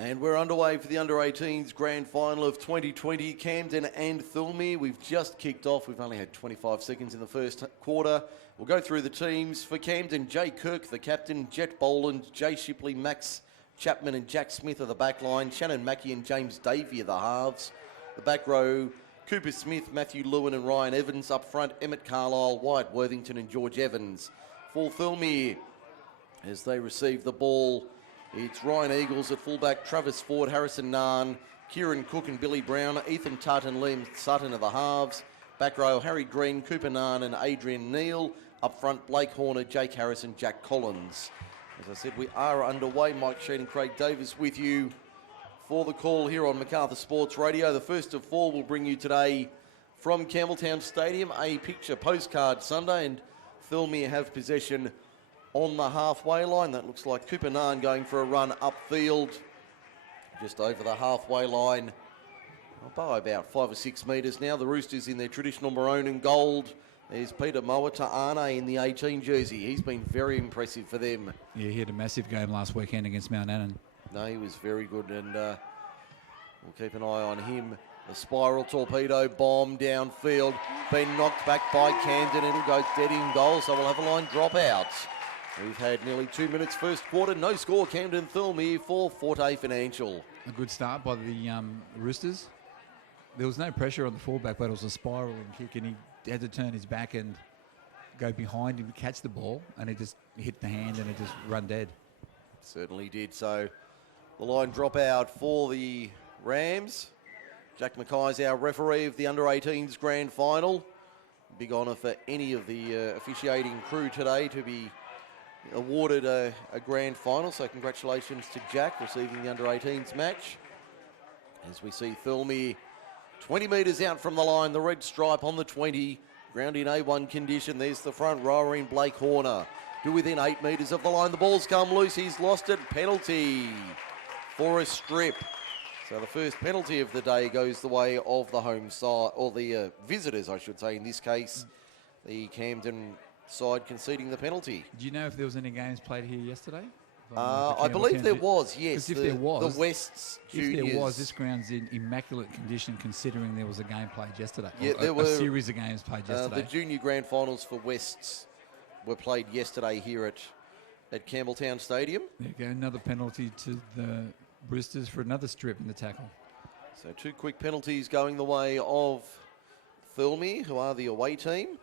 And we're underway for the Under-18s Grand Final of 2020, Camden and Thirlmere. We've just kicked off. We've only had 25 seconds in the first quarter. We'll go through the teams. For Camden, Jay Kirk, the captain, Jet Boland, Jay Shipley, Max Chapman and Jack Smith are the back line. Shannon Mackey and James Davey are the halves. The back row, Cooper Smith, Matthew Lewin and Ryan Evans. Up front, Emmett Carlisle, Wyatt Worthington and George Evans. For Thirlmere, as they receive the ball, it's Ryan Eagles at fullback, Travis Ford, Harrison Narn, Kieran Cook and Billy Brown, Ethan Tutt and Liam Sutton are the halves. Back row, Harry Green, Cooper Narn and Adrian Neal. Up front, Blake Horner, Jake Harrison, Jack Collins. As I said, we are underway. Mike Sheen and Craig Davis with you for the call here on Macarthur Sports Radio. The first of four will bring you today from Campbelltown Stadium, a picture postcard Sunday, and Thirlmere have possession on the halfway line. That looks like Cooper Narn going for a run upfield, just over the halfway line by about 5 or 6 metres now. The Roosters in their traditional maroon and gold. There's Peter Moa-Ta'ane in the 18 jersey. He's been very impressive for them. Yeah, he had a massive game last weekend against Mount Annan. No, he was very good, and we'll keep an eye on him. The spiral torpedo bomb downfield, been knocked back by Camden. It'll go dead in goal, so we'll have a line drop out. We've had nearly 2 minutes first quarter. No score, Camden Thirlmere for Forte Financial. A good start by the Roosters. There was no pressure on the fullback, but it was a spiral and kick, and he had to turn his back and go behind him to catch the ball, and it just hit the hand and it just run dead. Certainly did. So the line drop out for the Rams. Jack Mackay's our referee of the Under-18s Grand Final. Big honour for any of the officiating crew today to be awarded a grand final, so congratulations to Jack receiving the Under-18s match. As we see Thirlmere 20 metres out from the line, the red stripe on the 20, ground in A1 condition. There's the front rower in Blake Horner, to within 8 metres of the line. The ball's come loose, he's lost it, penalty for a strip. So the first penalty of the day goes the way of the home side, or the visitors I should say in this case, the Camden side conceding the penalty. Do you know if there was any games played here yesterday? I believe there was, yes. If there was, the West's juniors. If there was, this ground's in immaculate condition considering there was a game played yesterday. Yeah, there were a series of games played yesterday. The junior grand finals for Wests were played yesterday here at Campbelltown Stadium. There you go, another penalty to the Roosters for another strip in the tackle. So 2 quick penalties going the way of Thirlmere, who are the away team.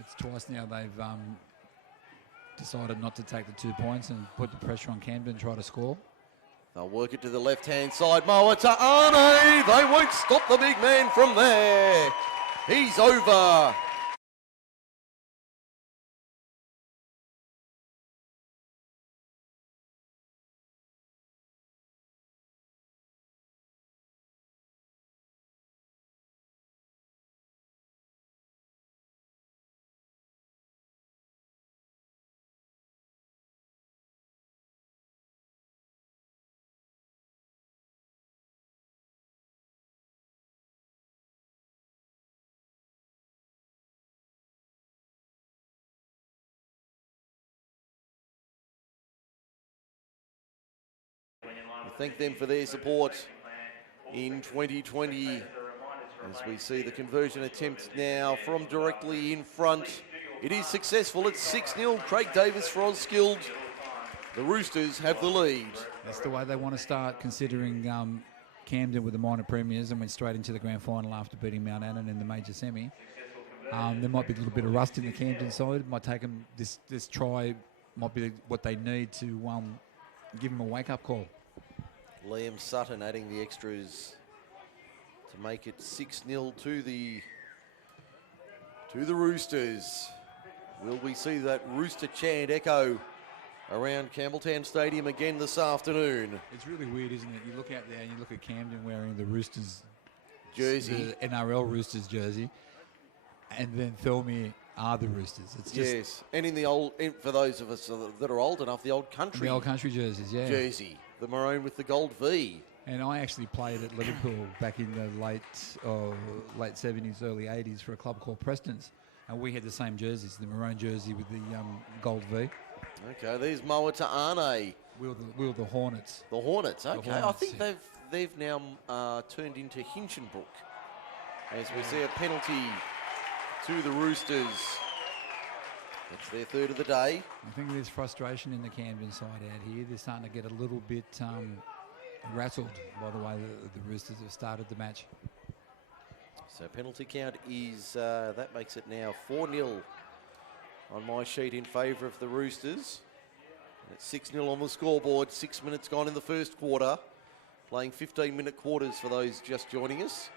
It's twice now they've decided not to take the 2 points and put the pressure on Camden and try to score. They'll work it to the left-hand side. Moa-Ta'ane, they won't stop the big man from there. He's over. We thank them for their support in 2020 as we see the conversion attempt now from directly in front. It is successful. It's 6-0. Craig Davis for Auskilled. The Roosters have the lead. That's the way they want to start, considering Camden were the minor premiers and went straight into the grand final after beating Mount Annan in the major semi. There might be a little bit of rust in the Camden side. It might take them, this try might be what they need to give them a wake-up call. Liam Sutton adding the extras to make it 6-0 to the Roosters. Will we see that Rooster chant echo around Campbelltown Stadium again this afternoon? It's really weird, isn't it? You look out there and you look at Camden wearing the Roosters jersey, the NRL Roosters jersey, and then Thirlmere are the Roosters. It's just, yes, and in the old, for those of us that are old enough, the old country. The old country jerseys, yeah. Jersey, the maroon with the gold V. And I actually played at Liverpool back in the late 70s, early 80s for a club called Preston's. And we had the same jerseys, the maroon jersey with the gold V. Okay, there's Moa-Ta'ane Will the Hornets. The Hornets, okay. I Hornets, think yeah. they've now turned into Hinchinbrook. As we see a penalty to the Roosters. It's their third of the day. I think there's frustration in the Camden side out here. They're starting to get a little bit rattled by the way the Roosters have started the match. So penalty count is, that makes it now 4-0 on my sheet in favour of the Roosters. It's 6-0 on the scoreboard, 6 minutes gone in the first quarter. Playing 15-minute quarters for those just joining us.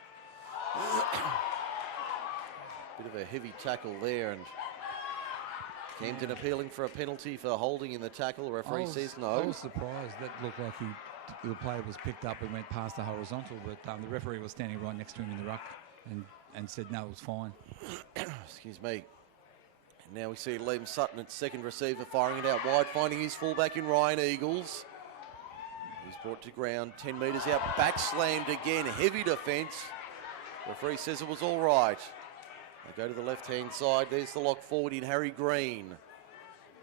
Bit of a heavy tackle there, and Camden appealing for a penalty for holding in the tackle. Referee says no. I was surprised. That looked like the player was picked up and went past the horizontal, but the referee was standing right next to him in the ruck and said no, it was fine. Excuse me. And now we see Liam Sutton at second receiver, firing it out wide, finding his fullback in Ryan Eagles. He's brought to ground, 10 metres out, back slammed again, heavy defence. Referee says it was all right. They go to the left-hand side. There's the lock forward in Harry Green.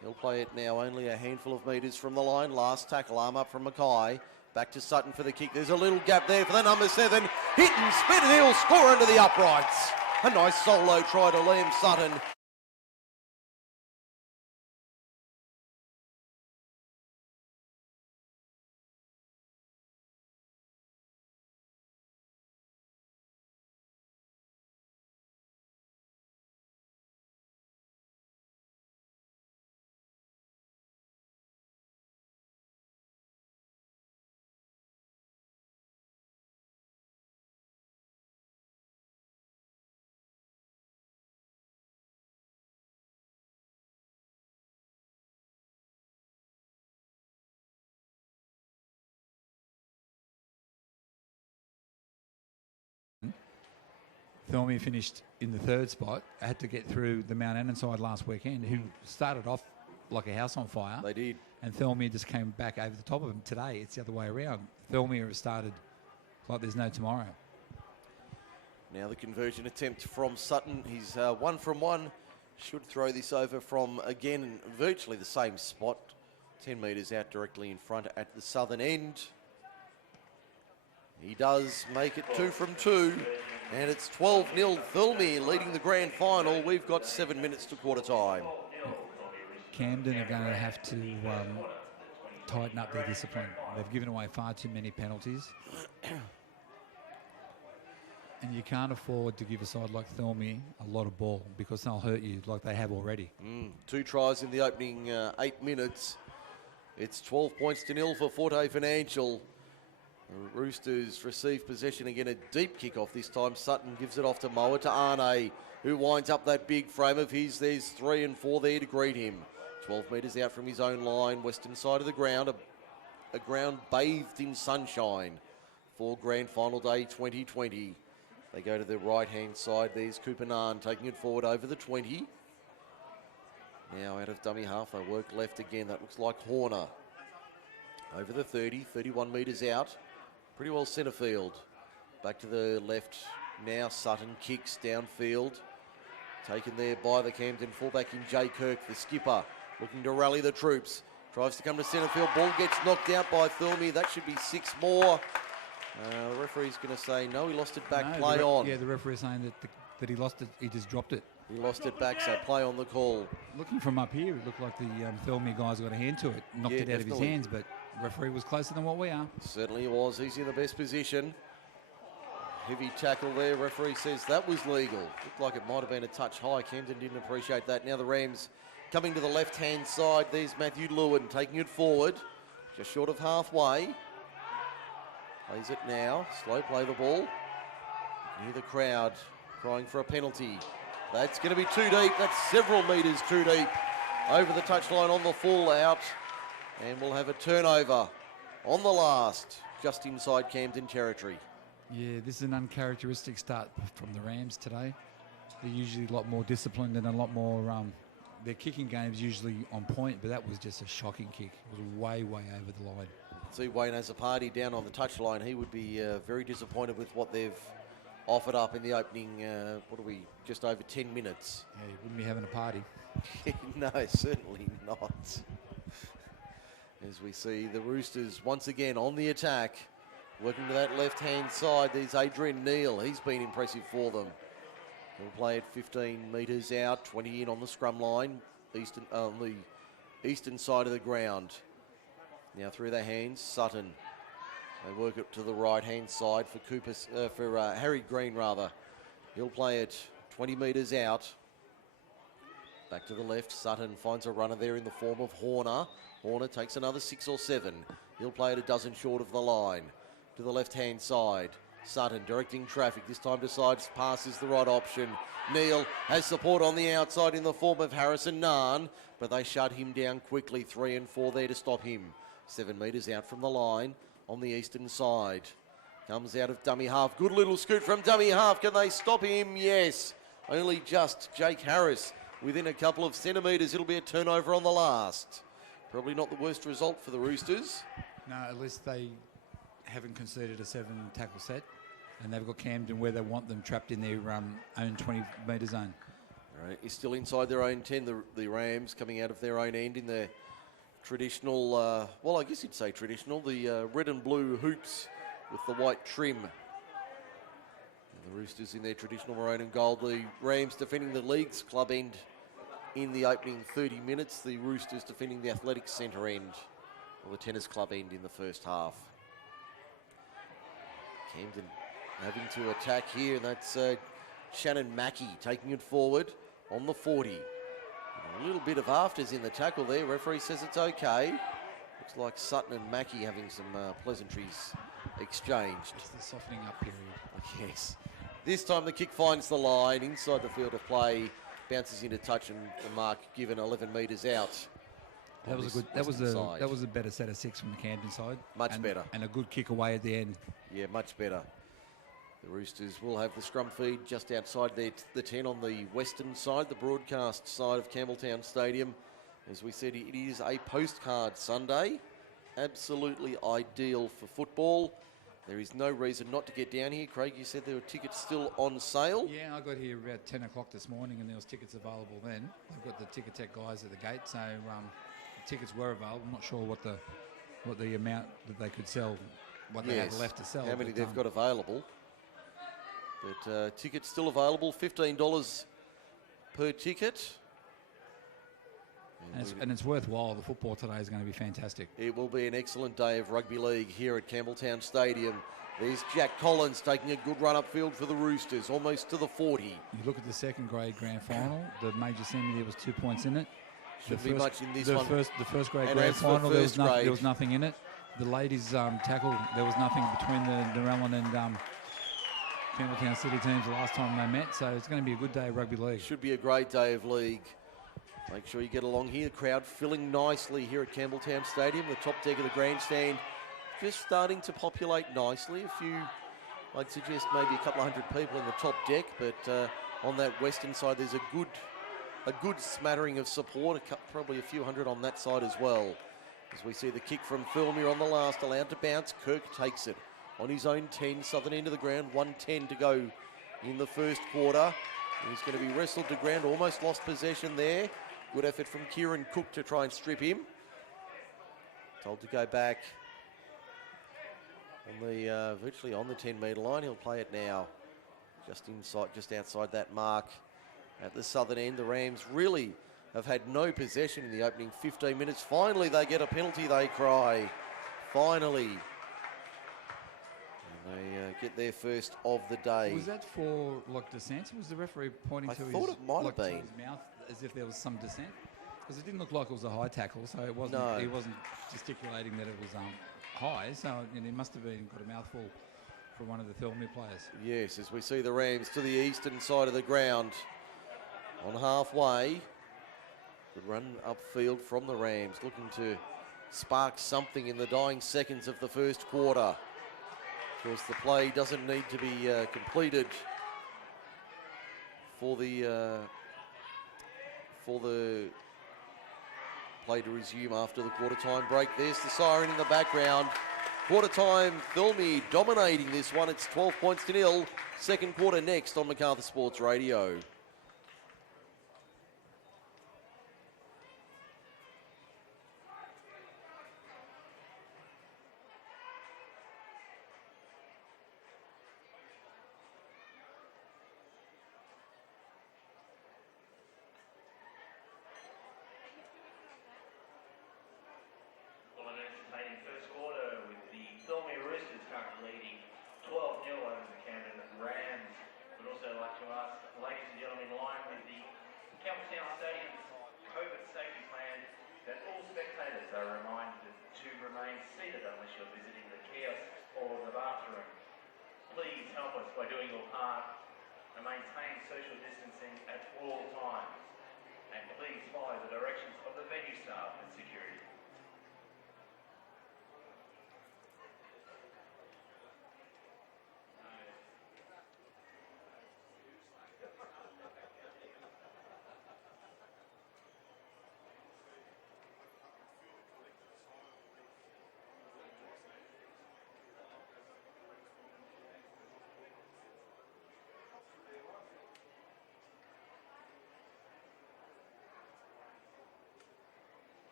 He'll play it now only a handful of metres from the line. Last tackle, arm up from Mackay. Back to Sutton for the kick. There's a little gap there for the number 7. Hit and spin, and he'll score under the uprights. A nice solo try to Liam Sutton. Thirlmere finished in the third spot. I had to get through the Mount Annan side last weekend, who started off like a house on fire. They did. And Thirlmere just came back over the top of them. Today, it's the other way around. Thirlmere has started like there's no tomorrow. Now the conversion attempt from Sutton. He's 1 from 1. Should throw this over from, again, virtually the same spot. 10 metres out directly in front at the southern end. He does make it 2 from 2. And it's 12-0 Thirlmere leading the grand final. We've got 7 minutes to quarter time. Camden are going to have to tighten up their discipline. They've given away far too many penalties. And you can't afford to give a side like Thirlmere a lot of ball because they'll hurt you like they have already. 2 tries in the opening 8 minutes. It's 12 points to 0 for Forte Financial. The Roosters receive possession again, a deep kick off this time. Sutton gives it off to Moa, to Arne, who winds up that big frame of his. There's 3 and 4 there to greet him. 12 metres out from his own line, western side of the ground, a ground bathed in sunshine for Grand Final Day 2020. They go to the right-hand side. There's Kupanan taking it forward over the 20. Now out of dummy half, they work left again. That looks like Horner. Over the 30, 31 metres out. Pretty well centre field. Back to the left now. Sutton kicks downfield. Taken there by the Camden fullback in Jay Kirk, the skipper, looking to rally the troops. Tries to come to centre field. Ball gets knocked out by Thirlmere. That should be 6 more. The referee's going to say no, he lost it back, No, play on. Yeah, the referee's saying that he lost it, he just dropped it. He lost it back, so play on the call. Looking from up here, it looked like the Thirlmere guys got a hand to it, knocked it out of his hands, but the referee was closer than what we are. Certainly he was. He's in the best position. Heavy tackle there. Referee says that was legal. Looked like it might have been a touch high. Camden didn't appreciate that. Now the Rams coming to the left-hand side. There's Matthew Lewin taking it forward. Just short of halfway. Plays it now. Slow play the ball. Near the crowd crying for a penalty. That's going to be too deep. That's several metres too deep. Over the touchline on the full out. And we'll have a turnover on the last, just inside Camden territory. Yeah, this is an uncharacteristic start from the Rams today. They're usually a lot more disciplined and a lot more, their kicking game's usually on point, but that was just a shocking kick. It was way, way over the line. See Wayne has a party down on the touchline. He would be very disappointed with what they've offered up in the opening, just over 10 minutes. Yeah, you wouldn't be having a party. No, certainly not. As we see the Roosters once again on the attack. Working to that left-hand side, there's Adrian Neal. He's been impressive for them. He'll play it 15 metres out, 20 in on the scrum line, on the eastern side of the ground. Now through their hands, Sutton. They work it to the right-hand side for Harry Green, rather. He'll play it 20 metres out. Back to the left, Sutton finds a runner there in the form of Horner. Horner takes another 6 or 7. He'll play it a dozen short of the line. To the left-hand side, Sutton directing traffic. This time decides passes the right option. Neal has support on the outside in the form of Harrison Nahn, but they shut him down quickly. 3 and 4 there to stop him. 7 metres out from the line on the eastern side. Comes out of dummy half. Good little scoot from dummy half. Can they stop him? Yes. Only just Jake Harris within a couple of centimetres. It'll be a turnover on the last. Probably not the worst result for the Roosters. No, at least they haven't conceded a 7 tackle set, and they've got Camden where they want them trapped in their own 20 metre zone. All right, he's still inside their own 10. The Rams coming out of their own end in their traditional, well, I guess you'd say traditional, the red and blue hoops with the white trim. And the Roosters in their traditional maroon and gold. The Rams defending the league's club end in the opening 30 minutes. The Roosters defending the athletics centre end, or the tennis club end in the first half. Camden having to attack here, and that's Shannon Mackey taking it forward on the 40. And a little bit of afters in the tackle there. Referee says it's okay. Looks like Sutton and Mackey having some pleasantries exchanged. It's the softening up period. Yes. This time the kick finds the line inside the field of play, bounces into touch, and the mark given 11 metres out. That was a good. That was a better set of 6 from the Camden side. Much better. And a good kick away at the end. Yeah, much better. The Roosters will have the scrum feed just outside the 10 on the western side, the broadcast side of Campbelltown Stadium. As we said, it is a postcard Sunday. Absolutely ideal for football. There is no reason not to get down here. Craig, you said there were tickets still on sale. Yeah, I got here about 10 o'clock this morning, and there was tickets available then. I've got the Ticket Tech guys at the gate, so the tickets were available. I'm not sure what the amount that they could sell, what they have left to sell. How many they've got available. But tickets still available, $15 per ticket. And it's worthwhile. The football today is going to be fantastic. It will be an excellent day of rugby league here at Campbelltown Stadium. There's Jack Collins taking a good run upfield for the Roosters, almost to the 40. You look at the second grade grand final, the major semi, there was 2 points in it. Shouldn't be much in this one. The first grade grand final, there was nothing in it. The ladies tackle, there was nothing between the Narellan and Campbelltown City teams the last time they met, so it's going to be a good day of rugby league. Should be a great day of league. Make sure you get along here. The crowd filling nicely here at Campbelltown Stadium. The top deck of the grandstand just starting to populate nicely. I'd suggest maybe a couple of hundred people in the top deck, but on that western side there's a good smattering of support, probably a few hundred on that side as well. As we see the kick from Thirlmere on the last, allowed to bounce. Kirk takes it on his own 10, southern end of the ground, 1:10 to go in the first quarter. And he's going to be wrestled to ground, almost lost possession there. Good effort from Kieran Cook to try and strip him. Told to go back on the virtually on the 10-metre line. He'll play it now, just outside that mark at the southern end. The Rams really have had no possession in the opening 15 minutes. Finally, they get a penalty, they cry. Finally. And they get their first of the day. Was that for dissent? Was the referee pointing to his mouth as if there was some dissent? Because it didn't look like it was a high tackle, so it wasn't. No. He wasn't gesticulating that it was high. So he must have got a mouthful for one of the Thirlmere players. Yes, as we see the Rams to the eastern side of the ground, on halfway. Good run upfield from the Rams, looking to spark something in the dying seconds of the first quarter. Of course, the play doesn't need to be completed for the play to resume after the quarter time break. There's the siren in the background. Quarter time, Thirlmere dominating this one. It's 12 points to 0. Second quarter next on Macarthur Sports Radio.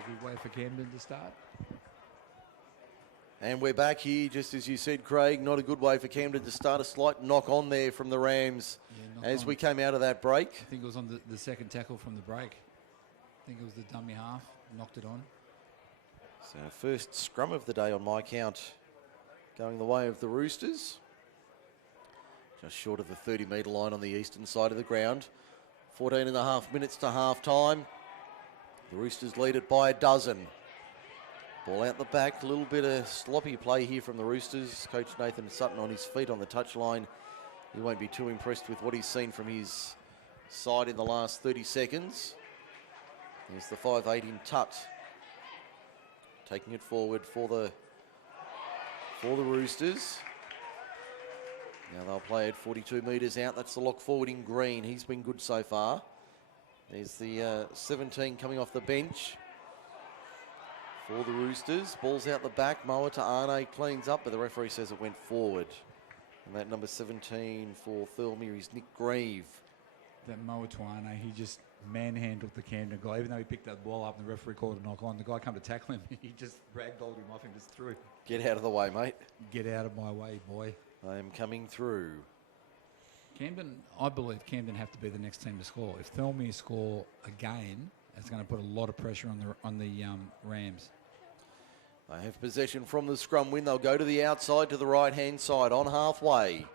a good way for Camden to start. And we're back here, just as you said, Craig. Not a good way for Camden to start. A slight knock on there from the Rams as we came out of that break. I think it was on the second tackle from the break. I think it was the dummy half, knocked it on. So first scrum of the day on my count, going the way of the Roosters. Just short of the 30-metre line on the eastern side of the ground. 14 and a half minutes to half-time. The Roosters lead it by a dozen. Ball out the back, a little bit of sloppy play here from the Roosters. Coach Nathan Sutton on his feet on the touchline. He won't be too impressed with what he's seen from his side in the last 30 seconds. Here's the 5'8" in Tut. Taking it forward for the Roosters. Now they'll play it 42 metres out. That's the lock forward in green. He's been good so far. There's the 17 coming off the bench for the Roosters. Ball's out the back. Moa to Arne, cleans up, but the referee says it went forward. And that number 17 for Thirlmere is Nick Grieve. That Moa to Arne, he just manhandled the Camden guy. Even though he picked that ball up and the referee called a knock on, the guy come to tackle him, he just ragdolled him off and just threw. Get out of the way, mate. Get out of my way, boy. I am coming through. Camden, I believe Camden have to be the next team to score. If Thirlmere score again, it's going to put a lot of pressure on the Rams. They have possession from the scrum win. They'll go to the outside to the right-hand side on halfway.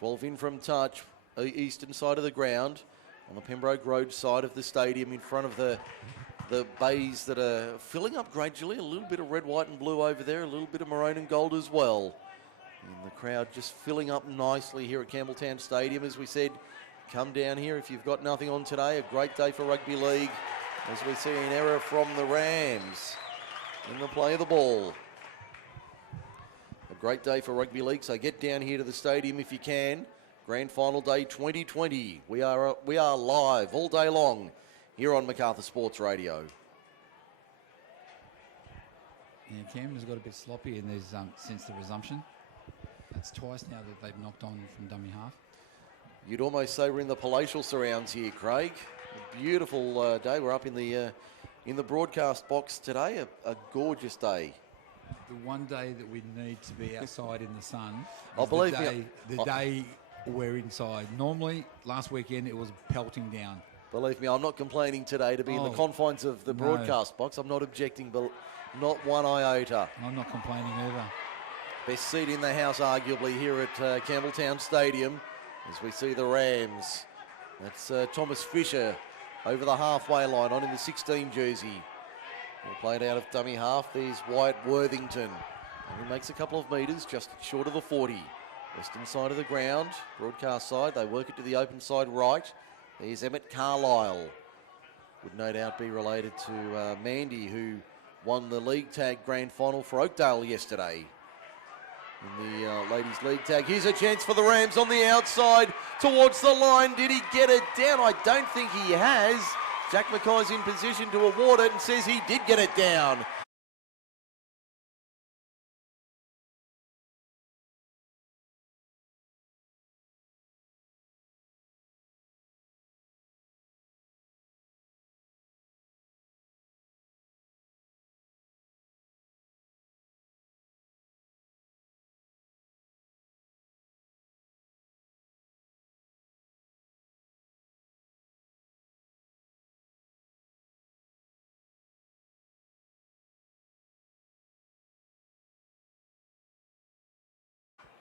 12 in from touch, eastern side of the ground, on the Pembroke Road side of the stadium in front of the bays that are filling up gradually. A little bit of red, white and blue over there, a little bit of maroon and gold as well. And the crowd just filling up nicely here at Campbelltown Stadium. As we said, come down here if you've got nothing on today. A great day for rugby league as we see an error from the Rams in the play of the ball. A great day for rugby league, so get down here to the stadium if you can. Grand Final Day 2020. We are live all day long here on MacArthur Sports Radio. Yeah, Camden's got a bit sloppy in these since the resumption. It's twice now that they've knocked on from dummy half. You'd almost say we're in the palatial surrounds here, Craig. A beautiful day. We're up in the broadcast box today. A gorgeous day. The one day that we need to be outside in the sun. I believe the day we're inside. Normally, last weekend it was pelting down. Believe me, I'm not complaining today to be in the confines of the broadcast box. I'm not objecting, but not one iota. I'm not complaining either. Best seat in the house, arguably, here at Campbelltown Stadium, as we see the Rams. That's Thomas Fisher over the halfway line, on in the 16 jersey. All played out of dummy half. There's Wyatt Worthington. And he makes a couple of metres, just short of the 40. Western side of the ground, broadcast side. They work it to the open side right. There's Emmett Carlisle. Would no doubt be related to Mandy, who won the league tag grand final for Oakdale yesterday. In the ladies league tag. Here's a chance for the Rams on the outside towards the line. Did he get it down? I don't think he has. Jack Mackay's in position to award it and says he did get it down.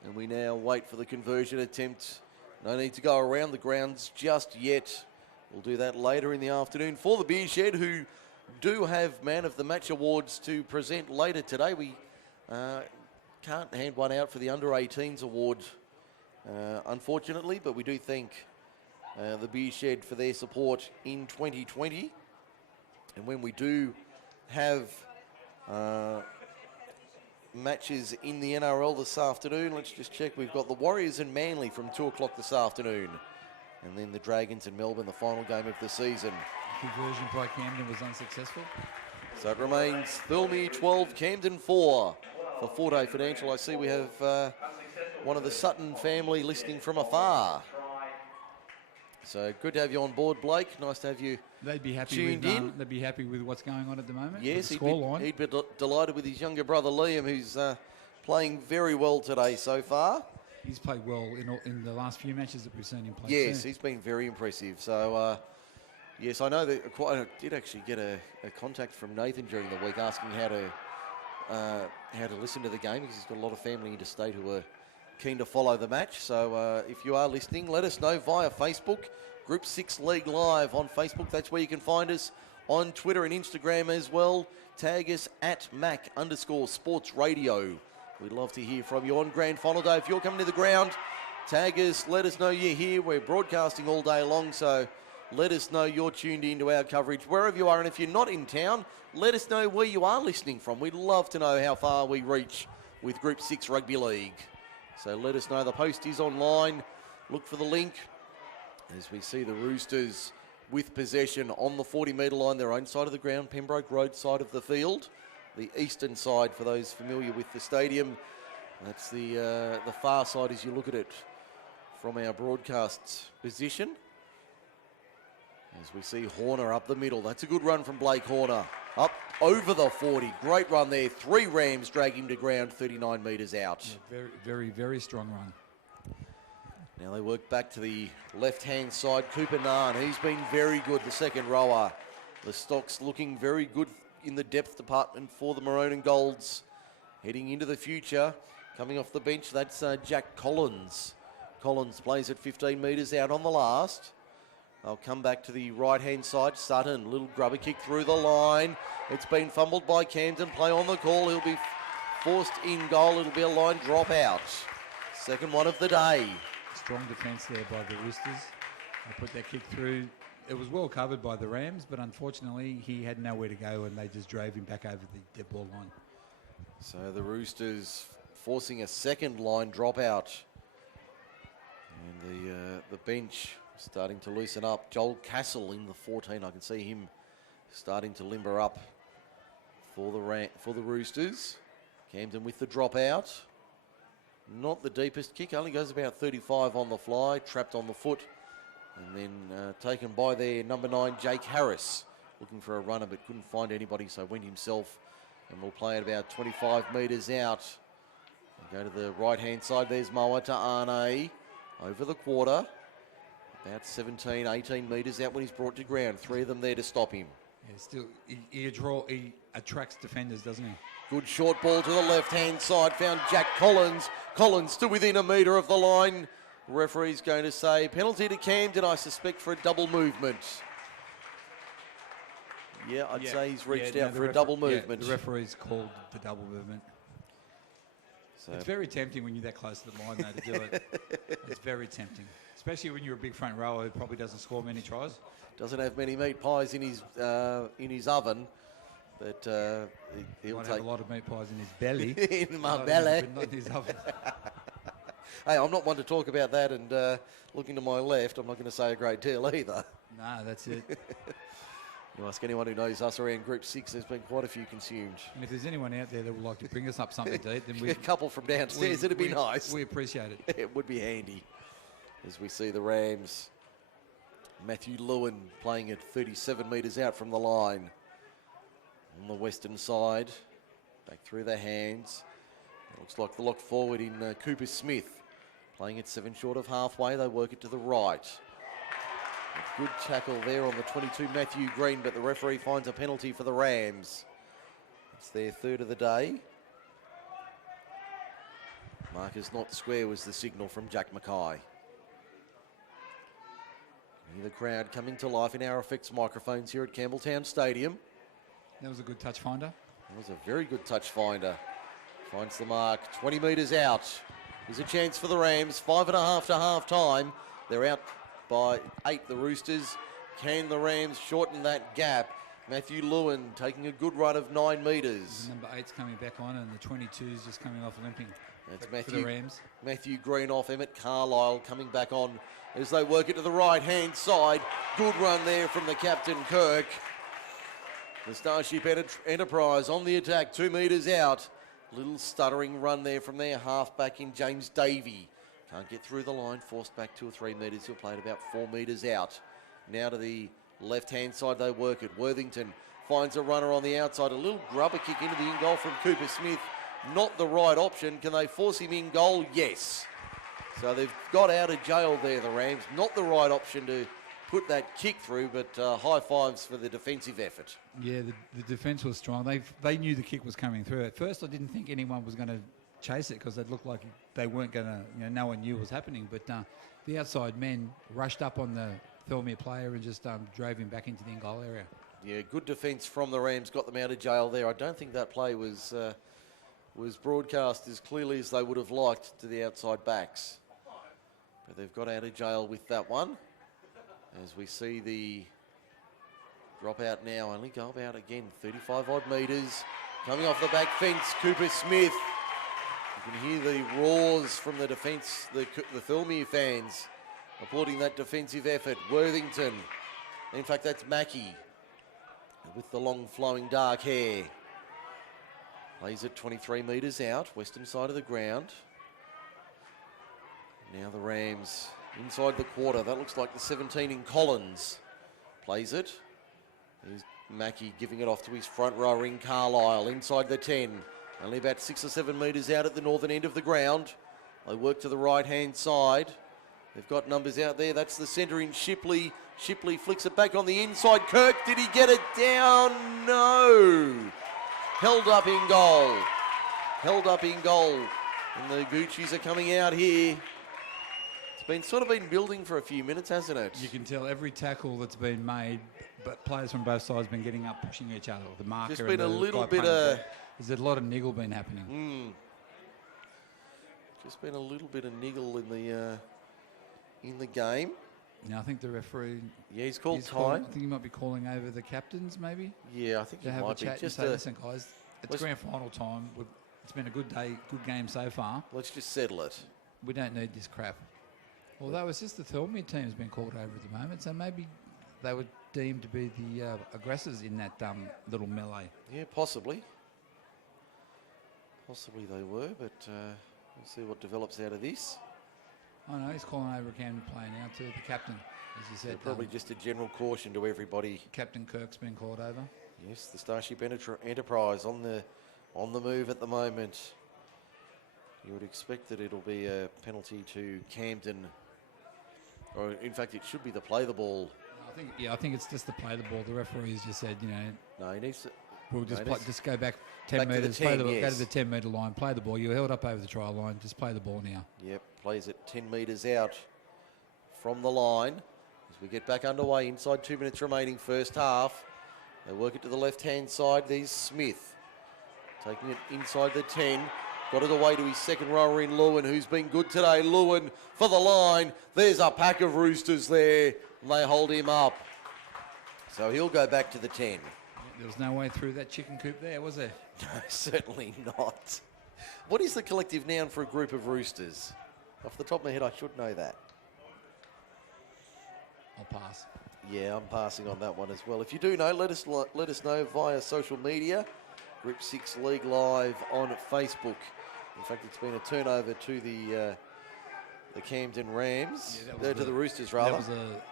And we now wait for the conversion attempt. No need to go around the grounds just yet. We'll do that later in the afternoon for the Beer Shed, who do have Man of the Match awards to present later today. We can't hand one out for the Under-18s award, unfortunately, but we do thank the Beer Shed for their support in 2020. And when we do have matches in the NRL this afternoon, let's just check. We've got the Warriors and Manly from 2 o'clock this afternoon. And then the Dragons and Melbourne, the final game of the season. Conversion by Camden was unsuccessful. So it remains Thirlmere 12, Camden 4 for 4-day financial. I see we have one of the Sutton family listening from afar. So good to have you on board, Blake. Nice to have you. They'd be happy tuned with in. They'd be happy with what's going on at the moment. Yes, with the scoreline. he'd be delighted with his younger brother Liam, who's playing very well today so far. He's played well in the last few matches that we've seen him play. Yes, he's been very impressive. So, yes, I know that I did actually get a contact from Nathan during the week asking how to listen to the game, because he's got a lot of family interstate who are keen to follow the match. So if you are listening, let us know via Facebook. Group 6 League Live on Facebook. That's where you can find us. On Twitter and Instagram as well. Tag us at Mac_Sports Radio. We'd love to hear from you on Grand Final Day. If you're coming to the ground, tag us. Let us know you're here. We're broadcasting all day long, so let us know you're tuned into our coverage wherever you are. And if you're not in town, let us know where you are listening from. We'd love to know how far we reach with Group 6 Rugby League. So let us know. The post is online. Look for the link as we see the Roosters with possession on the 40-metre line, their own side of the ground, Pembroke Road side of the field. The eastern side, for those familiar with the stadium. That's the far side as you look at it from our broadcast position. As we see Horner up the middle. That's a good run from Blake Horner. Up over the 40. Great run there. 3 Rams drag him to ground 39 metres out. Yeah, very, very, very strong run. Now they work back to the left-hand side. Cooper Nahn, he's been very good, the second rower. The stock's looking very good in the depth department for the Maroon and Golds. Heading into the future, coming off the bench, that's Jack Collins. Collins plays at 15 metres out on the last. They'll come back to the right-hand side. Sutton, little grubber kick through the line. It's been fumbled by Camden. Play on the call. He'll be forced in goal. It'll be a line dropout. Second one of the day. Strong defence there by the Roosters. They put that kick through. It was well covered by the Rams, but unfortunately he had nowhere to go and they just drove him back over the dead ball line. So the Roosters forcing a second line dropout. And the bench starting to loosen up. Joel Castle in the 14. I can see him starting to limber up for the Roosters. Camden with the dropout. Not the deepest kick, only goes about 35 on the fly, trapped on the foot. And then taken by their number 9, Jake Harris. Looking for a runner but couldn't find anybody, so went himself. And will play at about 25 metres out. Go to the right-hand side, there's Moa to Arne. Over the quarter. About 17, 18 metres out when he's brought to ground. 3 of them there to stop him. Yeah, still, he attracts defenders, doesn't he? Good short ball to the left-hand side. Found Jack Collins. Collins to within a metre of the line. Referee's going to say penalty to Camden, I suspect, for a double movement. Yeah, I'd say he's reached out for a double movement. Yeah, the referee's called the double movement. So it's very tempting when you're that close to the line, though, to do it. It's very tempting, especially when you're a big front rower who probably doesn't score many tries. Doesn't have many meat pies in his oven, but he'll might take have a lot of meat pies in his belly. In my belly. But not in his oven. Hey, I'm not one to talk about that, and looking to my left, I'm not going to say a great deal either. No, that's it. You ask anyone who knows us around Group 6, there's been quite a few consumed. And if there's anyone out there that would like to bring us up something to eat, then we... A couple from downstairs, it'd be nice. We appreciate it. It would be handy. As we see the Rams, Matthew Lewin playing at 37 metres out from the line. On the western side, back through their hands. It looks like the lock forward in Cooper Smith. Playing at 7 short of halfway, they work it to the right. A good tackle there on the 22, Matthew Green, but the referee finds a penalty for the Rams. It's their third of the day. Markers not square was the signal from Jack Mackay. Hear the crowd coming to life in our effects microphones here at Campbelltown Stadium. That was a good touch finder. That was a very good touch finder. Finds the mark, 20 metres out. There's a chance for the Rams, 5.5 to half time. They're out by 8, the Roosters. Can the Rams shorten that gap? Matthew Lewin taking a good run of 9 metres. Number 8's coming back on and the 22's just coming off limping. That's for the Rams. Matthew Green off, Emmett Carlisle coming back on as they work it to the right-hand side. Good run there from the captain, Kirk. The Starship Enterprise on the attack, 2 metres out. Little stuttering run there from their halfback in James Davey. Can't get through the line, forced back 2 or 3 metres. He'll play it about 4 metres out. Now to the left-hand side they work it. Worthington finds a runner on the outside. A little grubber kick into the in-goal from Cooper Smith. Not the right option. Can they force him in goal? Yes. So they've got out of jail there, the Rams. Not the right option to put that kick through, but high fives for the defensive effort. Yeah, the defence was strong. They knew the kick was coming through. At first, I didn't think anyone was going to chase it because it looked like they weren't going to, no one knew what was happening. But the outside men rushed up on the Thirlmere player and just drove him back into the in-goal area. Yeah, good defence from the Rams, got them out of jail there. I don't think that play was broadcast as clearly as they would have liked to the outside backs. But they've got out of jail with that one. As we see the drop out now, only go about again, 35 odd metres. Coming off the back fence, Cooper Smith. You can hear the roars from the defence, the Thirlmere fans applauding that defensive effort. Worthington, in fact that's Mackie with the long flowing dark hair. Plays it 23 metres out, western side of the ground. Now the Rams inside the quarter. That looks like the 17 in Collins. Plays it. There's Mackie giving it off to his front rower in Carlisle. Inside the 10. Only about 6 or 7 metres out at the northern end of the ground. They work to the right-hand side. They've got numbers out there. That's the centre in Shipley. Shipley flicks it back on the inside. Kirk, did he get it down? No. Held up in goal. Held up in goal. And the Gucci's are coming out here. Been sort of been building for a few minutes, hasn't it? You can tell every tackle that's been made, but players from both sides have been getting up, pushing each other. The marker. Just been a little bit of. There's a lot of niggle been happening. Just been a little bit of niggle in the game. Now I think the referee. Yeah, he's called tie. I think he might be calling over the captains, maybe. Yeah, I think he might be. Just say, listen, guys, it's grand final time. It's been a good day, good game so far. Let's just settle it. We don't need this crap. Although it's just the Thirlmere team's been called over at the moment, so maybe they were deemed to be the aggressors in that little melee. Yeah, possibly. Possibly they were, but we'll see what develops out of this. Oh no, he's calling over a Camden player now to the captain, as you said. So probably just a general caution to everybody. Captain Kirk's been called over. Yes, the Starship Enterprise on the move at the moment. You would expect that it'll be a penalty to Camden. Or in fact, it should be the play the ball. I think it's just the play the ball. The referee's just said, No, he needs to. We'll just go back 10 metres, go to the 10 metre line, play the ball. You held up over the try line, just play the ball now. Yep, plays it 10 metres out from the line. As we get back underway, inside 2 minutes remaining, first half. They work it to the left-hand side. There's Smith. Taking it inside the 10. Got it away to his second rower in Lewin, who's been good today. Lewin for the line. There's a pack of Roosters there, and they hold him up. So he'll go back to the 10. There was no way through that chicken coop there, was there? No, certainly not. What is the collective noun for a group of roosters? Off the top of my head, I should know that. I'll pass. Yeah, I'm passing on that one as well. If you do know, let us know via social media. Group 6 League Live on Facebook. In fact, it's been a turnover to the Camden Rams. Yeah, to the Roosters, rather. That was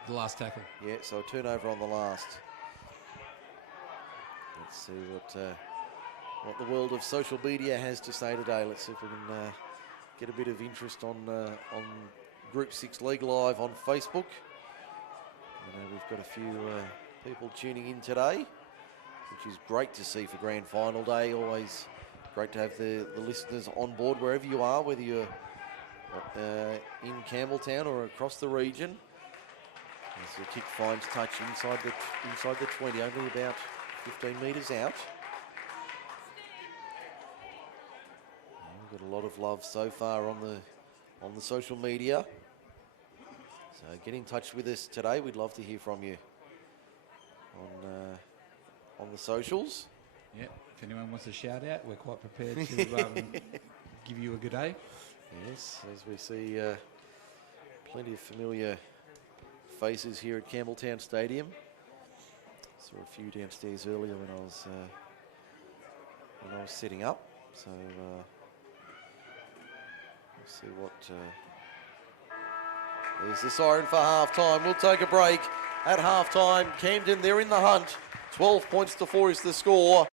the last tackle. Yeah, so a turnover on the last. Let's see what the world of social media has to say today. Let's see if we can get a bit of interest on Group 6 League Live on Facebook. We've got a few people tuning in today, which is great to see for Grand Final Day. Always great to have the listeners on board wherever you are, whether you're in Campbelltown or across the region. As the kick finds touch inside the 20, only about 15 metres out. We've got a lot of love so far on the social media. So get in touch with us today. We'd love to hear from you on the socials. Yeah, if anyone wants a shout out, we're quite prepared to give you a good day. Yes, as we see plenty of familiar faces here at Campbelltown Stadium. Saw a few downstairs earlier when I was setting up. So we'll see There's the siren for half-time. We'll take a break. At half-time, Camden, they're in the hunt. 12 points to 4 is the score.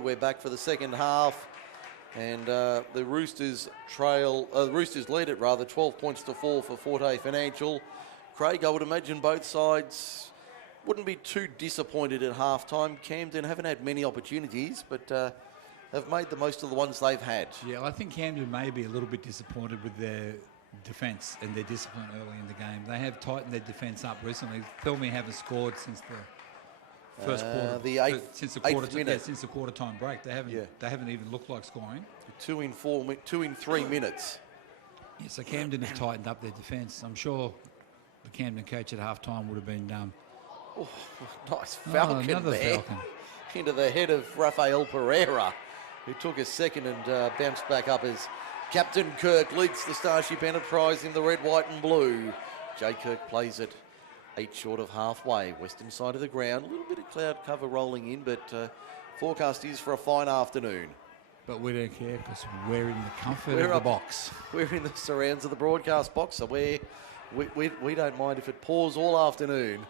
We're back for the second half, and the Roosters lead it rather, 12 points to 4 for Forte Financial. Craig, I would imagine both sides wouldn't be too disappointed at halftime. Camden haven't had many opportunities, but have made the most of the ones they've had. Yeah, I think Camden may be a little bit disappointed with their defence and their discipline early in the game. They have tightened their defence up recently. Thirlmere haven't scored since the first quarter, since the quarter time break. They haven't even looked like scoring. 2 in 3 minutes. Yeah, so Camden have tightened up their defence. I'm sure the Camden coach at half-time would have been nice falcon there. Falcon. Into the head of Rafael Pereira, who took a second and bounced back up as Captain Kirk leads the Starship Enterprise in the red, white and blue. Jay Kirk plays it 8 short of halfway, western side of the ground. A little bit of cloud cover rolling in, but forecast is for a fine afternoon. But we don't care because we're in the comfort of the box. We're in the surrounds of the broadcast box, so we don't mind if it pours all afternoon.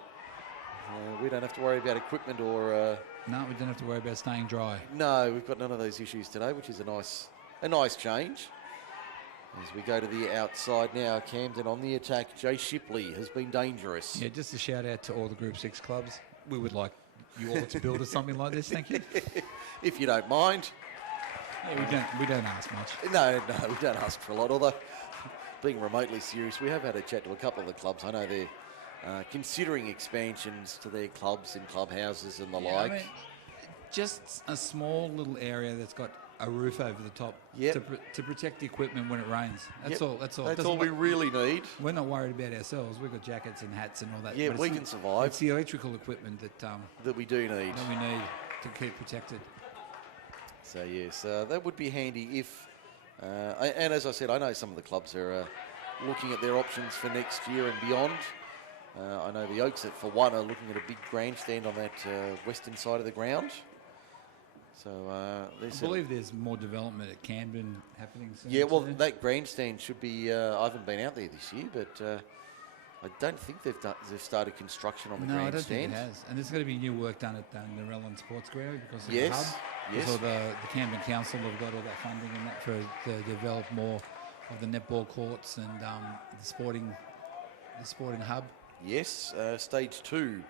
We don't have to worry about equipment or... No, we don't have to worry about staying dry. No, we've got none of those issues today, which is a nice change. As we go to the outside now, Camden on the attack. Jay Shipley has been dangerous. Yeah, just a shout out to all the Group 6 clubs. We would like you all to build us something like this, thank you. If you don't mind. Yeah, we don't ask much. No, we don't ask for a lot. Although, being remotely serious, we have had a chat to a couple of the clubs. I know they're considering expansions to their clubs and clubhouses and the like. I mean, just a small little area that's got a roof over the top to protect the equipment when it rains. That's all. That's all we really need. We're not worried about ourselves. We've got jackets and hats and all that. Yeah, we can survive. It's the electrical equipment that we do need. That we need to keep protected. So yes, that would be handy if. And as I said, I know some of the clubs are looking at their options for next year and beyond. I know the Oaks, for one, are looking at a big grandstand on that western side of the ground. So I believe there's more development at Camden happening soon. Yeah, well, that grandstand should be... I haven't been out there this year, but I don't think they've started construction on the grandstand. No, I don't think it has. And there's going to be new work done at the Narellan Sports Ground because of yes, the hub. Yes. So the Camden Council have got all that funding and that to develop more of the netball courts and the sporting hub. Yes, stage 2.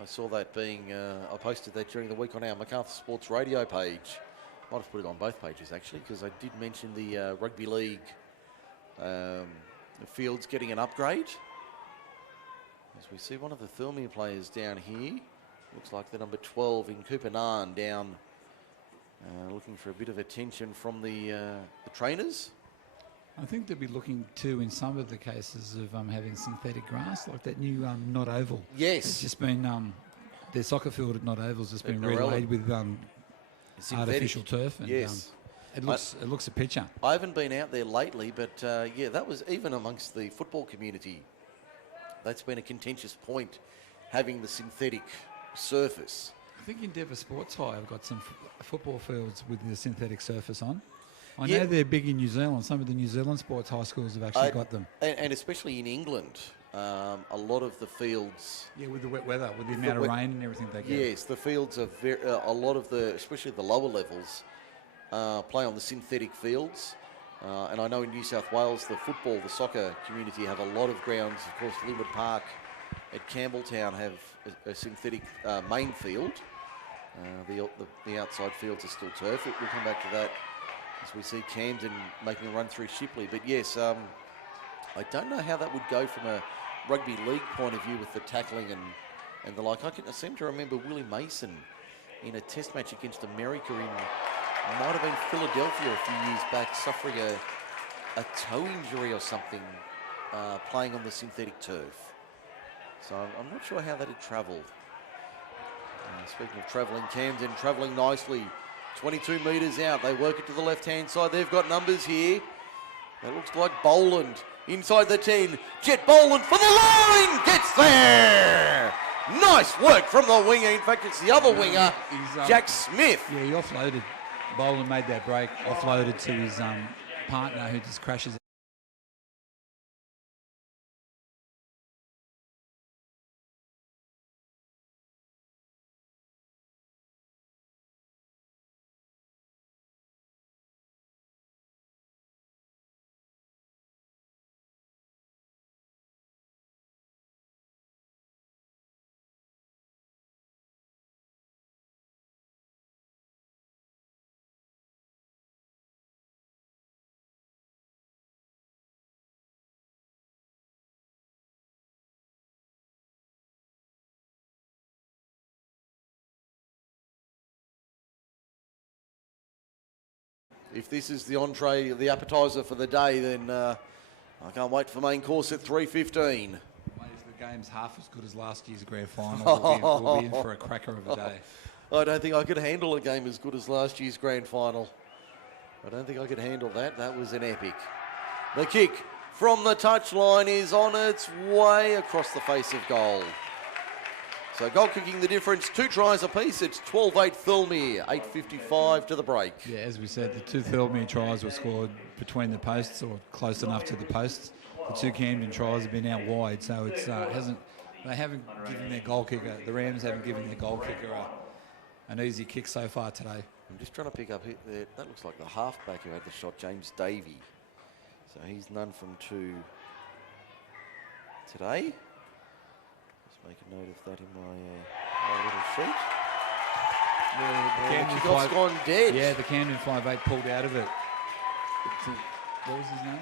I saw that being, I posted that during the week on our MacArthur Sports Radio page. Might have put it on both pages actually, because I did mention the Rugby League fields getting an upgrade. As we see one of the Thirlmere players down here, looks like the number 12 in Kupanan down, looking for a bit of attention from the trainers. I think they'll be looking too in some of the cases of having synthetic grass, like that new Not Oval. Yes. It's just been, their soccer field at Not Oval's just been relaid with artificial turf. And, yes. It looks a picture. I haven't been out there lately, but yeah, that was even amongst the football community. That's been a contentious point, having the synthetic surface. I think Endeavour Sports High have got some football fields with the synthetic surface on. I know they're big in New Zealand. Some of the New Zealand sports high schools have actually got them. And especially in England, a lot of the fields... Yeah, with the wet weather, with the amount of rain and everything they get. Yes, the fields are a lot of the, especially the lower levels, play on the synthetic fields. And I know in New South Wales, the soccer community have a lot of grounds. Of course, Linwood Park at Campbelltown have a synthetic main field. The outside fields are still turf. We'll come back to that as we see Camden making a run through Shipley. But yes, I don't know how that would go from a rugby league point of view with the tackling and the like. I seem to remember Willie Mason in a test match against America might have been Philadelphia a few years back, suffering a toe injury or something, playing on the synthetic turf. So I'm not sure how that had travelled. Speaking of travelling, Camden travelling nicely. 22 metres out. They work it to the left-hand side. They've got numbers here. It looks like Boland inside the 10. Jet Boland for the line! Gets there! Nice work from the winger. In fact, it's the other winger, Jack Smith. Yeah, he offloaded. Boland made that break, offloaded to his partner who just crashes If this is the entree, the appetizer for the day, then I can't wait for main course at 3:15. If the game's half as good as last year's grand final, we'll be in for a cracker of a day. I don't think I could handle a game as good as last year's grand final. I don't think I could handle that. That was an epic. The kick from the touchline is on its way across the face of goal. So goal kicking the difference, 2 tries apiece. It's 12-8 Thirlmere, 8:55 to the break. Yeah, as we said, the 2 Thirlmere tries were scored between the posts or close enough to the posts. The 2 Camden tries have been out wide, so it's they haven't given their goal kicker, the Rams haven't given their goal kicker an easy kick so far today. I'm just trying to pick up there. That looks like the halfback who had the shot, James Davey. So he's none from 2 today. Just make a note of that in my little sheet. The kickoff's gone dead. Yeah, the Camden 5'8" pulled out of it. What was his name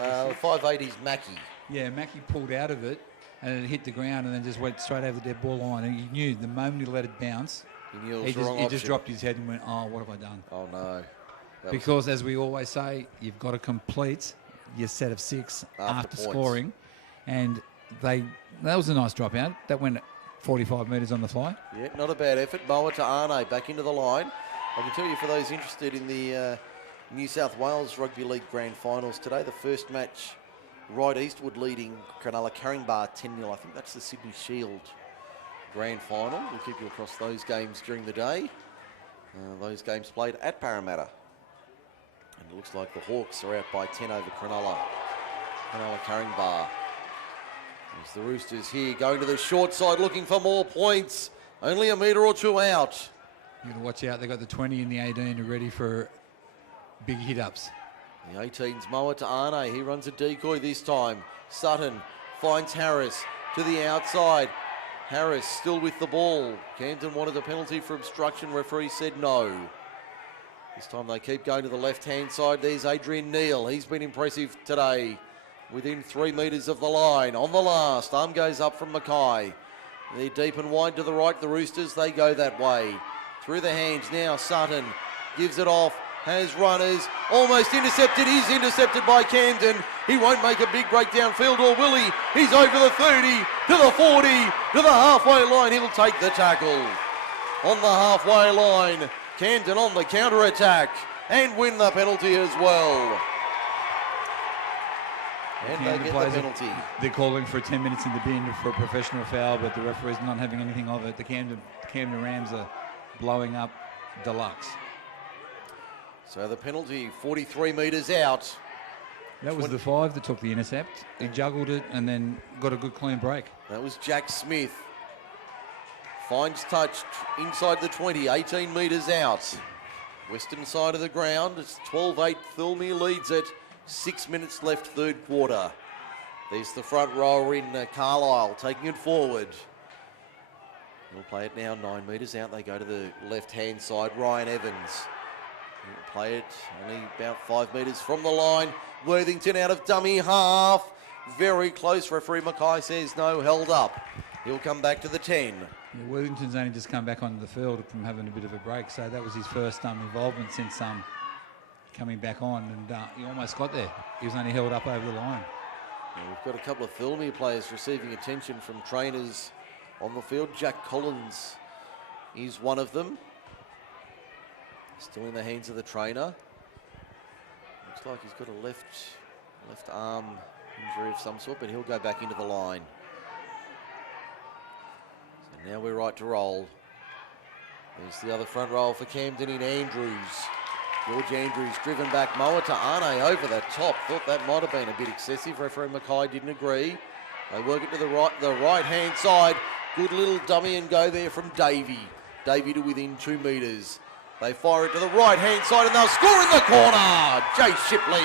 again? 5'8" is Mackie. Yeah, Mackie pulled out of it and it hit the ground and then just went straight over the dead ball line. And he knew the moment he let it bounce, he just dropped his head and went, oh, what have I done? Oh, no. Because as we always say, you've got to complete your set of 6 after scoring. And that was a nice drop out. That went 45 metres on the fly. Yeah, not a bad effort. Moa to Arne, back into the line. I can tell you, for those interested in the New South Wales Rugby League Grand Finals today, the first match, Right Eastwood leading Cronulla Caringbah 10-0. I think that's the Sydney Shield Grand Final. We'll keep you across those games during the day. Those games played at Parramatta. And it looks like the Hawks are out by 10 over Cronulla Caringbah. There's the Roosters here going to the short side looking for more points. Only a metre or 2 out. You've got to watch out. They've got the 20 and the 18 are ready for big hit-ups. The 18's Moa to Arne. He runs a decoy this time. Sutton finds Harris to the outside. Harris still with the ball. Camden wanted a penalty for obstruction. Referee said no. This time they keep going to the left-hand side. There's Adrian Neal. He's been impressive today. Within 3 metres of the line. On the last, arm goes up from Mackay. They're deep and wide to the right. The Roosters, they go that way. Through the hands now, Sutton gives it off. Has runners, almost intercepted. He's intercepted by Camden. He won't make a big break downfield, or will he? He's over the 30, to the 40, to the halfway line. He'll take the tackle. On the halfway line, Camden on the counter-attack and win the penalty as well. And they get the penalty. They're calling for 10 minutes in the bin for a professional foul, but the referee's not having anything of it. The Camden Rams are blowing up deluxe. So the penalty, 43 metres out. That was the 5 that took the intercept. He juggled it and then got a good clean break. That was Jack Smith. Finds touch inside the 20, 18 metres out. Western side of the ground, it's 12-8, Thirlmere leads it. 6 minutes left, third quarter. There's the front rower in Carlisle, taking it forward. We'll play it now, 9 metres out. They go to the left-hand side, Ryan Evans. He'll play it only about 5 metres from the line. Worthington out of dummy half. Very close, referee Mackay says no, held up. He'll come back to the 10. Yeah, Worthington's only just come back onto the field from having a bit of a break, so that was his first involvement since coming back on, and he almost got there. He was only held up over the line. Yeah, we've got a couple of Thirlmere players receiving attention from trainers on the field. Jack Collins is one of them. Still in the hands of the trainer. Looks like he's got a left arm injury of some sort, but he'll go back into the line. So now we're right to roll. There's the other front roll for Camden in Andrews. George Andrews driven back. Moa to Arne over the top. Thought that might have been a bit excessive. Referee Mackay didn't agree. They work it to the right-hand side. Good little dummy and go there from Davey. Davey to within 2 metres. They fire it to the right-hand side and they'll score in the corner. Jay Shipley.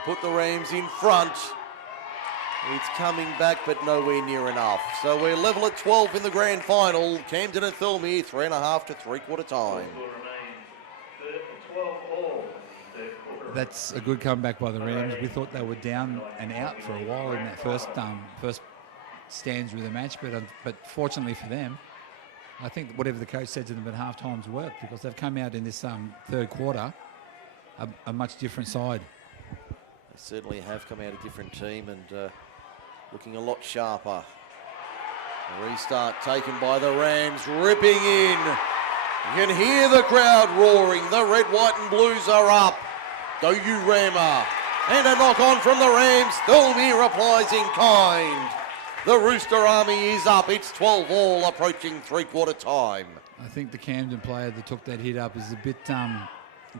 to put the Rams in front. It's coming back, but nowhere near enough. So we're level at 12 in the grand final. Camden and Thirlmere, 3.5 to 3/4 time. That's a good comeback by the Rams. We thought they were down and out for a while in that first stanza of the match, but fortunately for them, I think whatever the coach said to them at half-time's worked, because they've come out in this third quarter a much different side. They certainly have come out a different team and looking a lot sharper. A restart taken by the Rams, ripping in. You can hear the crowd roaring. The red, white and blues are up. Go you, Rammer. And a knock on from the Rams. Thirlmere replies in kind. The Rooster Army is up. It's 12 all, approaching 3/4 time. I think the Camden player that took that hit up is a bit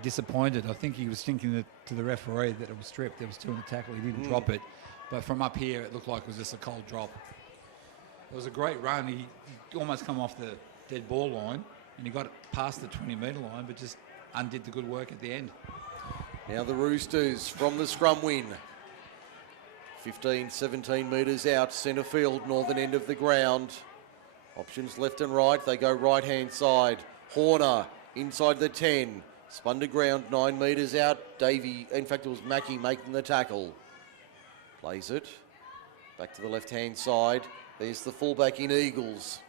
disappointed. I think he was thinking to the referee that it was stripped. There was two in the tackle. He didn't drop it. But from up here, it looked like it was just a cold drop. It was a great run. He almost come off the dead ball line, and he got it past the 20-metre line, but just undid the good work at the end. Now the Roosters from the scrum win. 15, 17 metres out, centre field, northern end of the ground. Options left and right. They go right-hand side. Horner inside the 10. Spun to ground, 9 metres out. Davey, in fact, it was Mackie making the tackle. Plays it. Back to the left-hand side. There's the fullback in Eagles.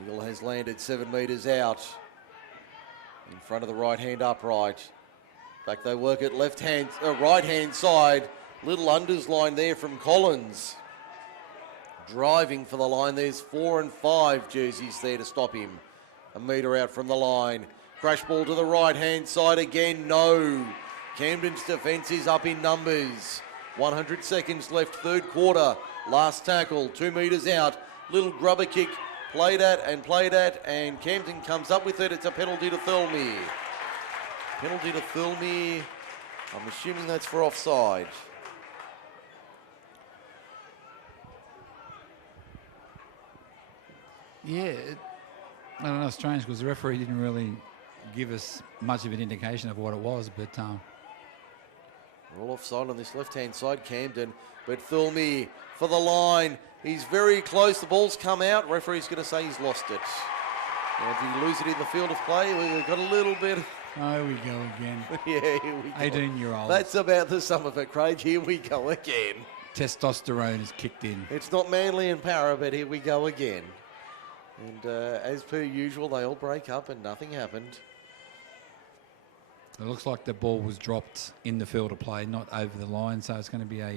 Eagle has landed 7 metres out. In front of the right-hand upright. Back they work it right-hand side. Little unders line there from Collins. Driving for the line. There's 4 and 5 jerseys there to stop him. A metre out from the line. Crash ball to the right-hand side again. No. Camden's defence is up in numbers. 100 seconds left, third quarter. Last tackle, 2 metres out. Little grubber kick. Played at, and Camden comes up with it. It's a penalty to Thirlmere. Penalty to Thirlmere. I'm assuming that's for offside. Yeah, I don't know, strange, because the referee didn't really give us much of an indication of what it was, but... We're all offside on this left-hand side, Camden, but Thirlmere for the line. He's very close. The ball's come out. Referee's going to say he's lost it. Now, did he lose it in the field of play? We've got a little bit... Oh, we go again. Yeah, here we go. 18-year-old. That's about the sum of it, Craig. Here we go again. Testosterone is kicked in. It's not Manly and Para, but here we go again. And as per usual, they all break up and nothing happened. It looks like the ball was dropped in the field of play, not over the line, so it's going to be a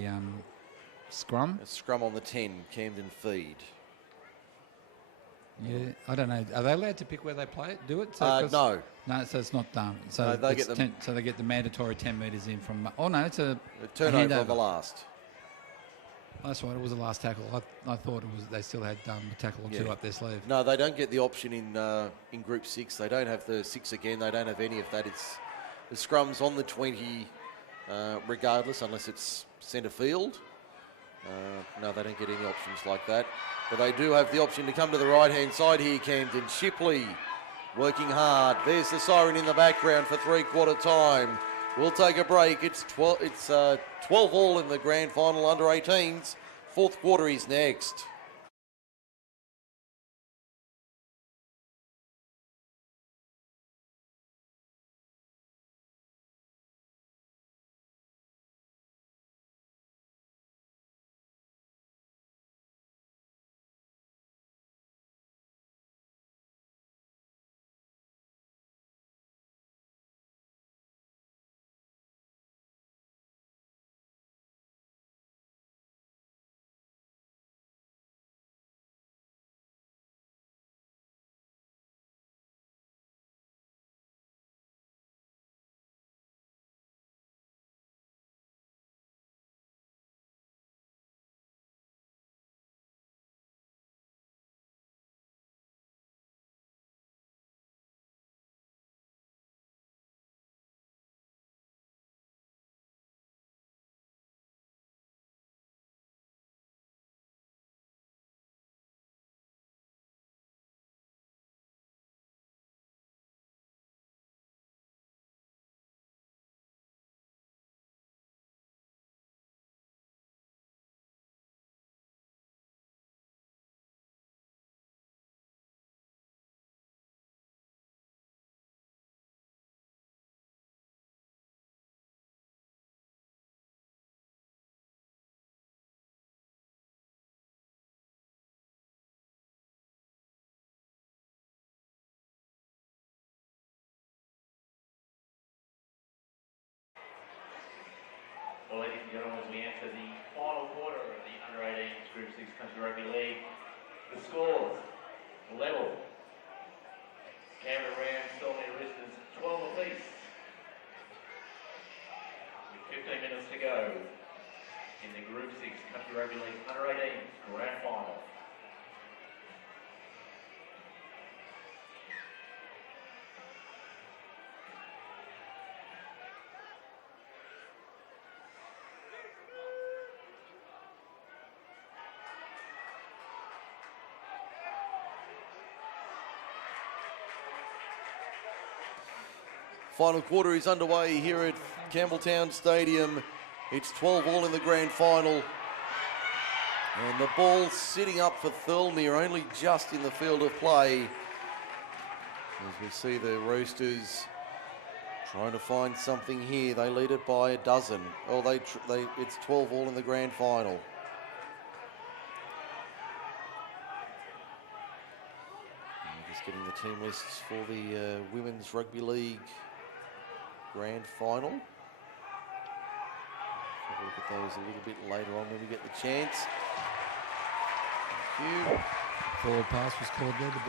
scrum. A scrum on the 10, Camden feed. Yeah, I don't know. Are they allowed to pick where they play it? Do it? No. No, so it's not done. So No, they get so they get the mandatory 10 metres in from. Oh no, it's a turnover on the last. That's right. It was the last tackle. I thought it was. They still had a tackle or two up their sleeve. No, they don't get the option in Group 6. They don't have the 6 again. They don't have any of that. It's the scrums on the 20, regardless, unless it's centre field. No, they don't get any options like that. But they do have the option to come to the right-hand side here, Camden. Shipley working hard. There's the siren in the background for 3/4 time. We'll take a break. It's 12 all in the grand final under 18s. Fourth quarter is next. 6 Country Rugby League. The scores, level. Camden Rams, Thirlmere Roosters, 12 apiece. With 15 minutes to go in the Group 6 Country Rugby League Under-18s Grand Final. Final quarter is underway here at Campbelltown Stadium. It's 12 all in the grand final. And the ball sitting up for Thirlmere, only just in the field of play. As we see the Roosters trying to find something here. They lead it by a dozen. Oh, it's 12 all in the grand final. And just getting the team lists for the Women's Rugby League Grand Final. We'll look at those a little bit later on when we get the chance. Thank you. Forward pass was called there. The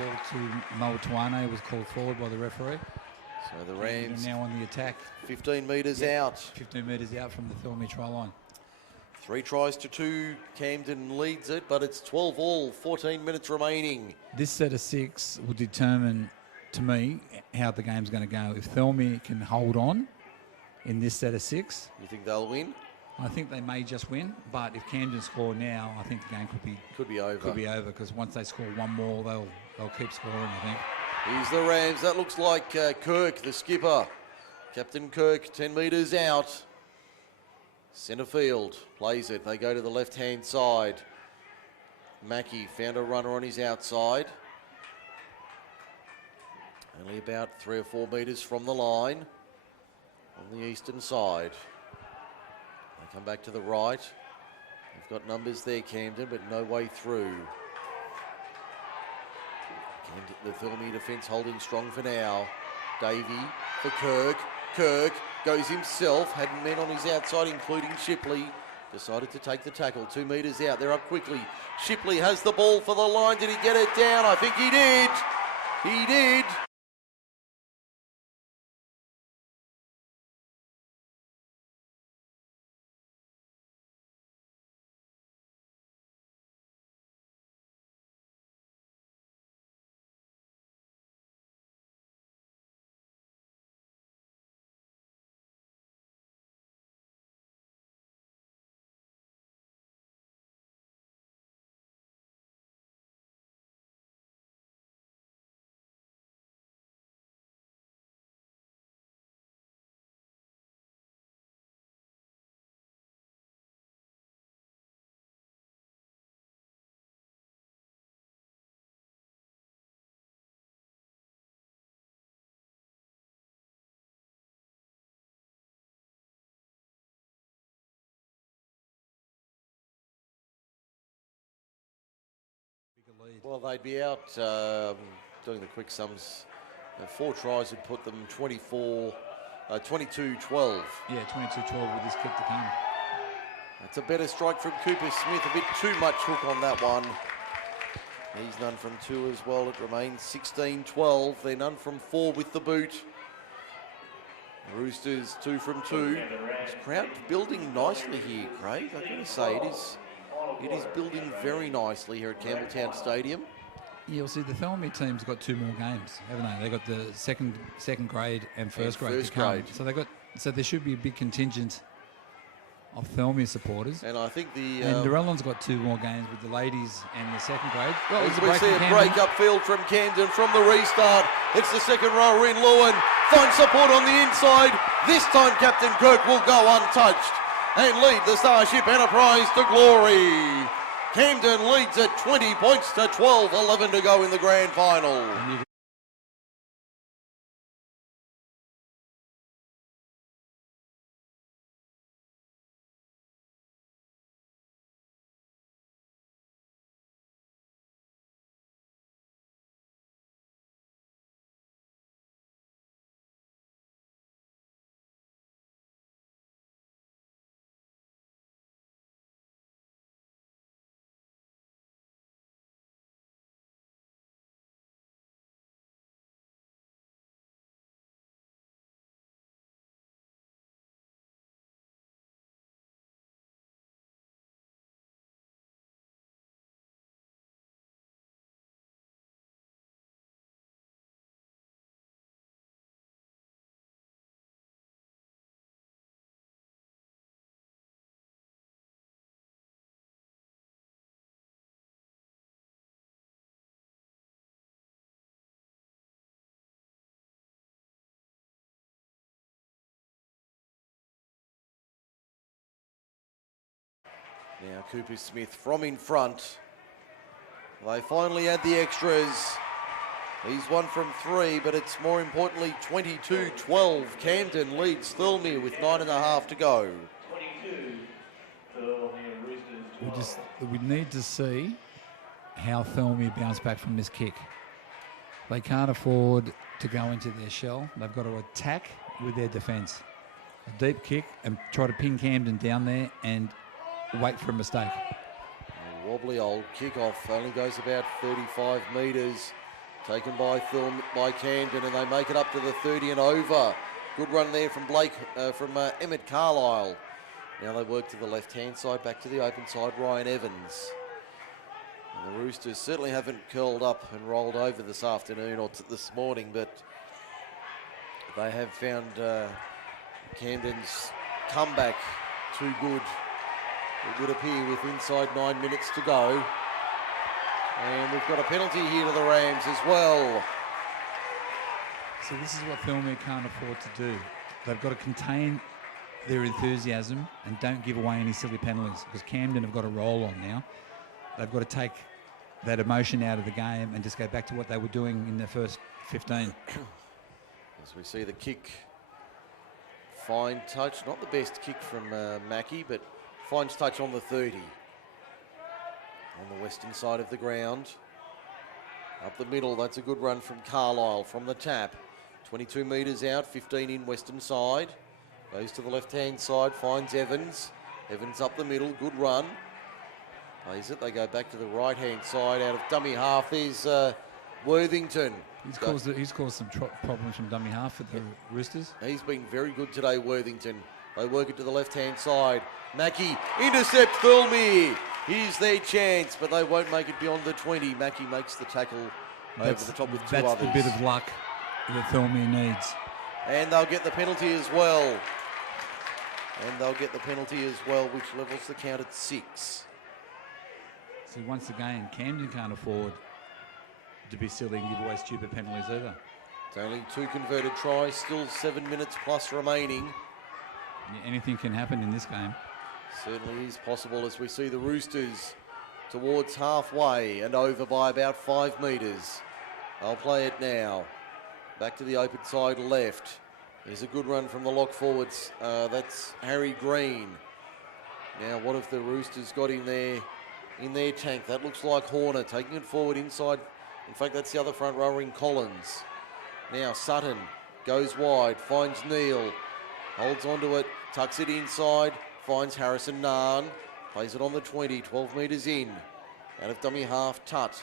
ball to Motuane was called forward by the referee. So the Rams now on the attack. 15 metres out. 15 metres out from the Thirlmere try line. 3 tries to 2. Camden leads it, but it's 12 all, 14 minutes remaining. This set of 6 will determine, to me, how the game's going to go. If Thirlmere can hold on in this set of 6, You think they'll win? I think they may just win. But if Camden score now, I think the game Could be over. could be over, because once they score one more, they'll keep scoring, I think. Here's the Rams. That looks like Kirk, the skipper. Captain Kirk, 10 metres out. Centre field, plays it. They go to the left-hand side. Mackie found a runner on his outside. Only about 3 or 4 metres from the line on the eastern side. They come back to the right. They've got numbers there, Camden, but no way through. The Thirlmere defence holding strong for now. Davey for Kirk. Kirk goes himself, had men on his outside, including Shipley. Decided to take the tackle, 2 metres out. They're up quickly. Shipley has the ball for the line. Did he get it down? I think he did. He did. Well, they'd be out doing the quick sums. 4 tries would put them 22-12. Yeah, 22-12 with this kick to come. That's a better strike from Cooper Smith. A bit too much hook on that one. He's none from 2 as well. It remains 16-12. They're none from 4 with the boot. Roosters 2 from 2. This crowd building nicely here, Craig. I've got to say, it is building very nicely here at Campbelltown Stadium. You'll see the Thirlmere team's got 2 more games, haven't they? They've got the second grade and first grade to come. So there should be a big contingent of Thirlmere supporters. And I think and Narellan's got 2 more games with the ladies and the second grade. Well, as we see a break upfield from Camden from the restart. It's the second rower in. Lewin finds support on the inside. This time Captain Kirk will go untouched and lead the Starship Enterprise to glory. Camden leads at 20 points to 12, 11 to go in the grand final. Now Cooper Smith from in front. They finally had the extras. He's 1 from 3, but it's more importantly 22-12. Camden leads Thirlmere with 9.5 to go. 22, Thirlmere Roosters 12. We need to see how Thirlmere bounce back from this kick. They can't afford to go into their shell. They've got to attack with their defence. A deep kick and try to pin Camden down there and wait for a mistake. A wobbly old kickoff only goes about 35 metres. Taken by Camden, and they make it up to the 30 and over. Good run there from Emmett Carlisle. Now they work to the left-hand side, back to the open side, Ryan Evans. And the Roosters certainly haven't curled up and rolled over this afternoon or this morning, but they have found Camden's comeback too good. It would appear with inside 9 minutes to go. And we've got a penalty here to the Rams as well. So this is what Thirlmere can't afford to do. They've got to contain their enthusiasm and don't give away any silly penalties, because Camden have got a roll on now. They've got to take that emotion out of the game and just go back to what they were doing in the first 15. As we see the kick, fine touch, not the best kick from Mackie, but finds touch on the 30. On the western side of the ground. Up the middle, that's a good run from Carlisle from the tap. 22 metres out, 15 in western side. Goes to the left-hand side, finds Evans. Evans up the middle, good run. Plays it, they go back to the right-hand side. Out of dummy half, there's Worthington. He's caused some problems from dummy half for the Roosters. He's been very good today, Worthington. They work it to the left-hand side. Mackie intercepts Thirlmere. Here's their chance, but they won't make it beyond the 20. Mackie makes the tackle over the top with two others. That's the bit of luck that Thirlmere needs. And they'll get the penalty as well. Which levels the count at 6. So once again, Camden can't afford to be silly and give away stupid penalties either. It's only 2 converted tries, still 7 minutes plus remaining. Yeah, anything can happen in this game. Certainly is possible as we see the Roosters towards halfway and over by about 5 metres. They'll play it now. Back to the open side left. There's a good run from the lock forwards. That's Harry Green. Now what have the Roosters got in their tank? That looks like Horner taking it forward inside. In fact, that's the other front rower in Collins. Now Sutton goes wide, finds Neal, holds onto it, tucks it inside, finds Harrison Narn, plays it on the 20, 12 metres in. Out of dummy half, Tutt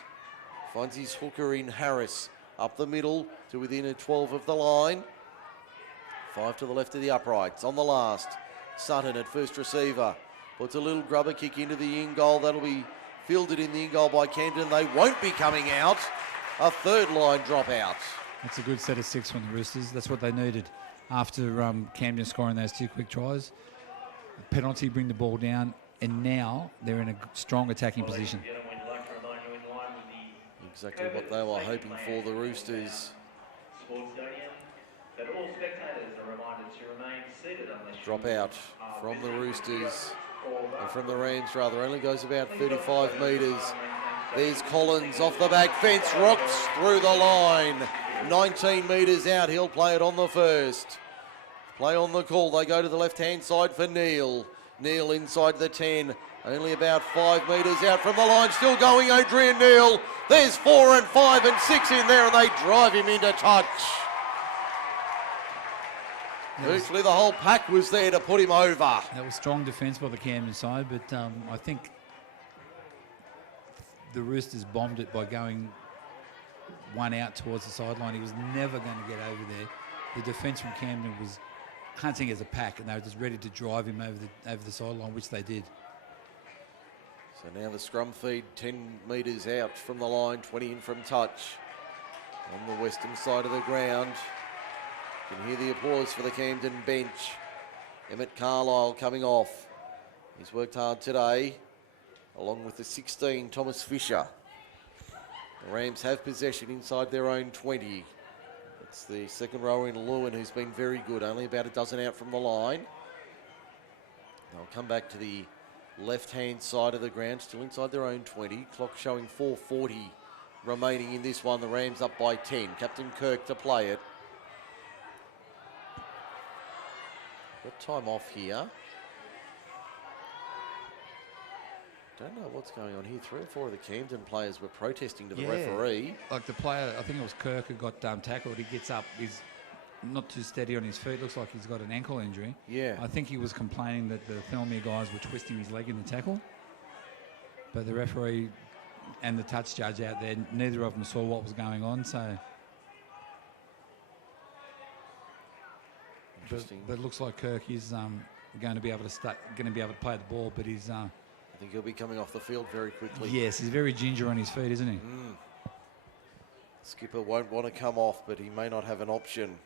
finds his hooker in Harris. Up the middle to within a 12 of the line. 5 to the left of the uprights. On the last, Sutton at first receiver. Puts a little grubber kick into the in goal. That'll be fielded in the in goal by Camden. They won't be coming out. A third line dropout. That's a good set of 6 from the Roosters. That's what they needed after Camden scoring those 2 quick tries. Penalty, bring the ball down, and now they're in a strong attacking position. Exactly what they were hoping for, the Roosters. Drop out from the Roosters, and from the Rams rather, only goes about 35 metres. There's Collins off the back fence, rocks through the line. 19 metres out, he'll play it on the first. Play on the call, they go to the left-hand side for Neal. Neal inside the 10, only about 5 metres out from the line, still going Adrian Neal. There's 4 and 5 and 6 in there, and they drive him into touch. Virtually the whole pack was there to put him over. That was strong defence by the Camden side, but I think the Roosters bombed it by going one out towards the sideline. He was never going to get over there. The defence from Camden was hunting as a pack, and they were just ready to drive him over the sideline, which they did. So now the scrum feed 10 metres out from the line, 20 in from touch. On the western side of the ground, you can hear the applause for the Camden bench. Emmett Carlisle coming off. He's worked hard today, along with the 16, Thomas Fisher. The Rams have possession inside their own 20. It's the second rower in Lewin who's been very good, only about a dozen out from the line. They'll come back to the left-hand side of the ground, still inside their own 20. Clock showing 4:40 remaining in this one. The Rams up by 10. Captain Kirk to play it. Got time off here. Don't know what's going on here. 3 or 4 of the Camden players were protesting to the referee. Like the player, I think it was Kirk who got tackled. He gets up, he's not too steady on his feet. Looks like he's got an ankle injury. Yeah. I think he was complaining that the Thirlmere guys were twisting his leg in the tackle. But the referee and the touch judge out there, neither of them saw what was going on. So, Interesting. But it looks like Kirk is going to be able to play the ball, but he's. I think he'll be coming off the field very quickly. Yes, he's very ginger on his feet, isn't he? Skipper won't want to come off, but he may not have an option.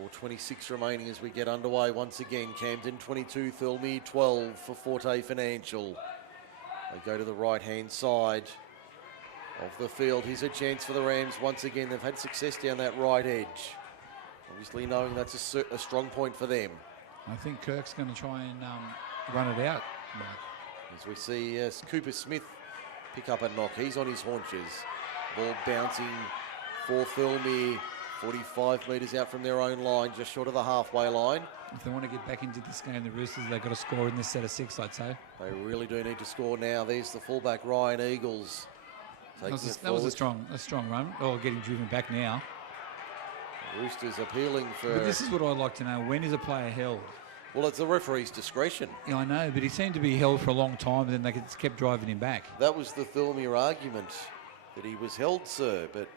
4:26 remaining as we get underway once again. Camden 22, Thirlmere 12 for Forte Financial. They go to the right-hand side of the field. Here's a chance for the Rams once again. They've had success down that right edge. Obviously knowing that's a strong point for them. I think Kirk's going to try and run it out. Mike. As we see Cooper Smith pick up a knock. He's on his haunches. Ball bouncing for Thirlmere. 45 metres out from their own line, just short of the halfway line. If they want to get back into this game, the Roosters, they've got to score in this set of 6, I'd say. They really do need to score now. There's the fullback, Ryan Eagles. That was a strong run. Oh, getting driven back now. The Roosters appealing for... But this is what I'd like to know. When is a player held? Well, it's the referee's discretion. Yeah, I know, but he seemed to be held for a long time, and then they just kept driving him back. That was the Thirlmere argument, that he was held, sir, but...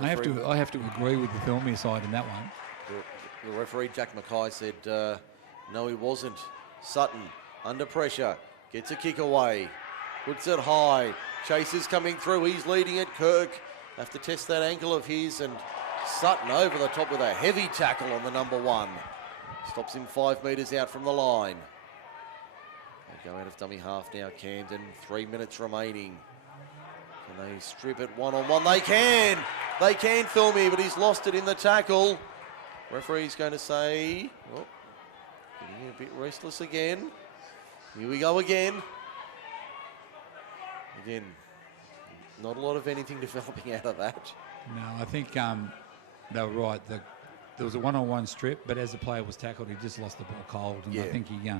I have to agree with the Thirlmere side in that one. The referee, Jack Mackay, said no, he wasn't. Sutton, under pressure, gets a kick away, puts it high. Chaser's coming through, he's leading it. Kirk have to test that ankle of his, and Sutton over the top with a heavy tackle on the number 1. Stops him 5 metres out from the line. They go out of dummy half now, Camden. 3 minutes remaining. Can they strip it one-on-one? They can! They can, Thirlmere, but he's lost it in the tackle. Referee's going to say, oh, getting a bit restless again. Here we go again. Again, not a lot of anything developing out of that. No, I think they were right. There was a one-on-one strip, but as the player was tackled, he just lost the ball cold. And I think he,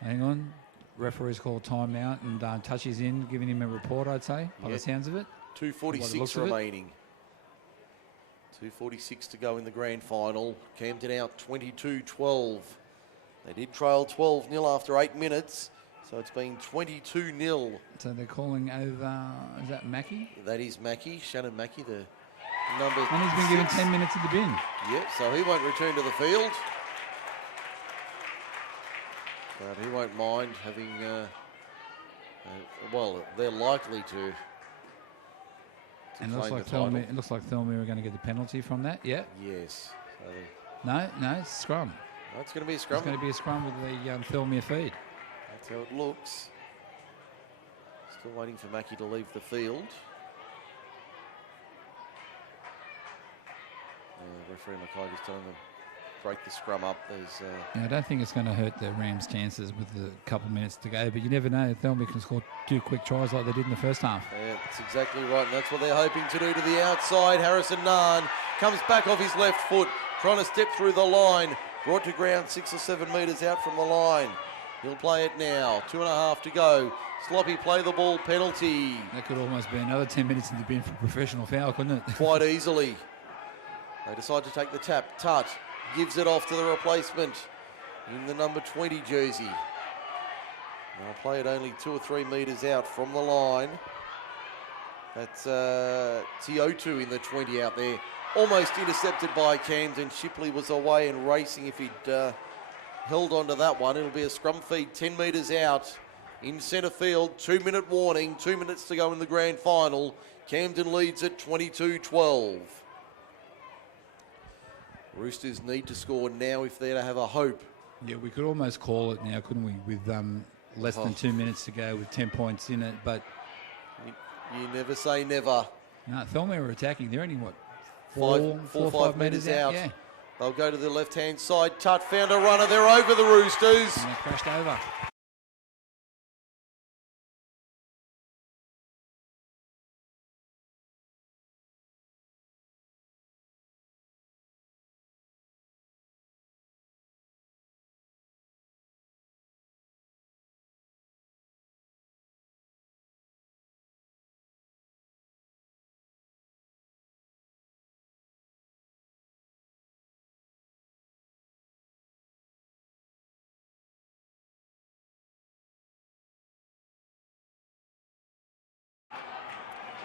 hang on, referee's called timeout and touches in, giving him a report, I'd say, by the sounds of it. 2:46 remaining. 2:46 to go in the grand final. Camden out 22-12. They did trail 12-0 after 8 minutes, so it's been 22-0. So they're calling over, is that Mackey? That is Mackey, Shannon Mackey, the number 6. And he's been given 10 minutes at the bin. Yep, so he won't return to the field. But he won't mind having, well, they're likely to and it looks like Thirlmere are going to get the penalty from that, yeah? Yes. So no, it's scrum. No, it's going to be a scrum. It's going to be a scrum with the Thirlmere feed. That's how it looks. Still waiting for Mackey to leave the field. Referee Mackay just telling them break the scrum up. I don't think it's going to hurt the Rams' chances with a couple of minutes to go, but you never know. Thirlmere can score 2 quick tries like they did in the first half. Yeah, that's exactly right, and that's what they're hoping to do to the outside. Harrison Nahn comes back off his left foot, trying to step through the line. Brought to ground 6 or 7 metres out from the line. He'll play it now. 2.5 to go. Sloppy play the ball penalty. That could almost be another 10 minutes in the bin for a professional foul, couldn't it? Quite easily. They decide to take the tap. Tut gives it off to the replacement in the number 20 jersey. They'll play it only 2 or 3 metres out from the line. That's Tiotu in the 20 out there. Almost intercepted by Camden. Shipley was away and racing. If he'd held on to that one, it'll be a scrum feed 10 metres out in centre field. 2-minute warning, 2 minutes to go in the grand final. Camden leads at 22-12. Roosters need to score now if they're to have a hope. Yeah, we could almost call it now, couldn't we, with less than 2 minutes to go with 10 points in it, but... You never say never. No, Thirlmere are attacking. They're only, what, 4 or 5 metres out. Yeah. They'll go to the left-hand side. Tut found a runner. They're over the Roosters. And they crashed over.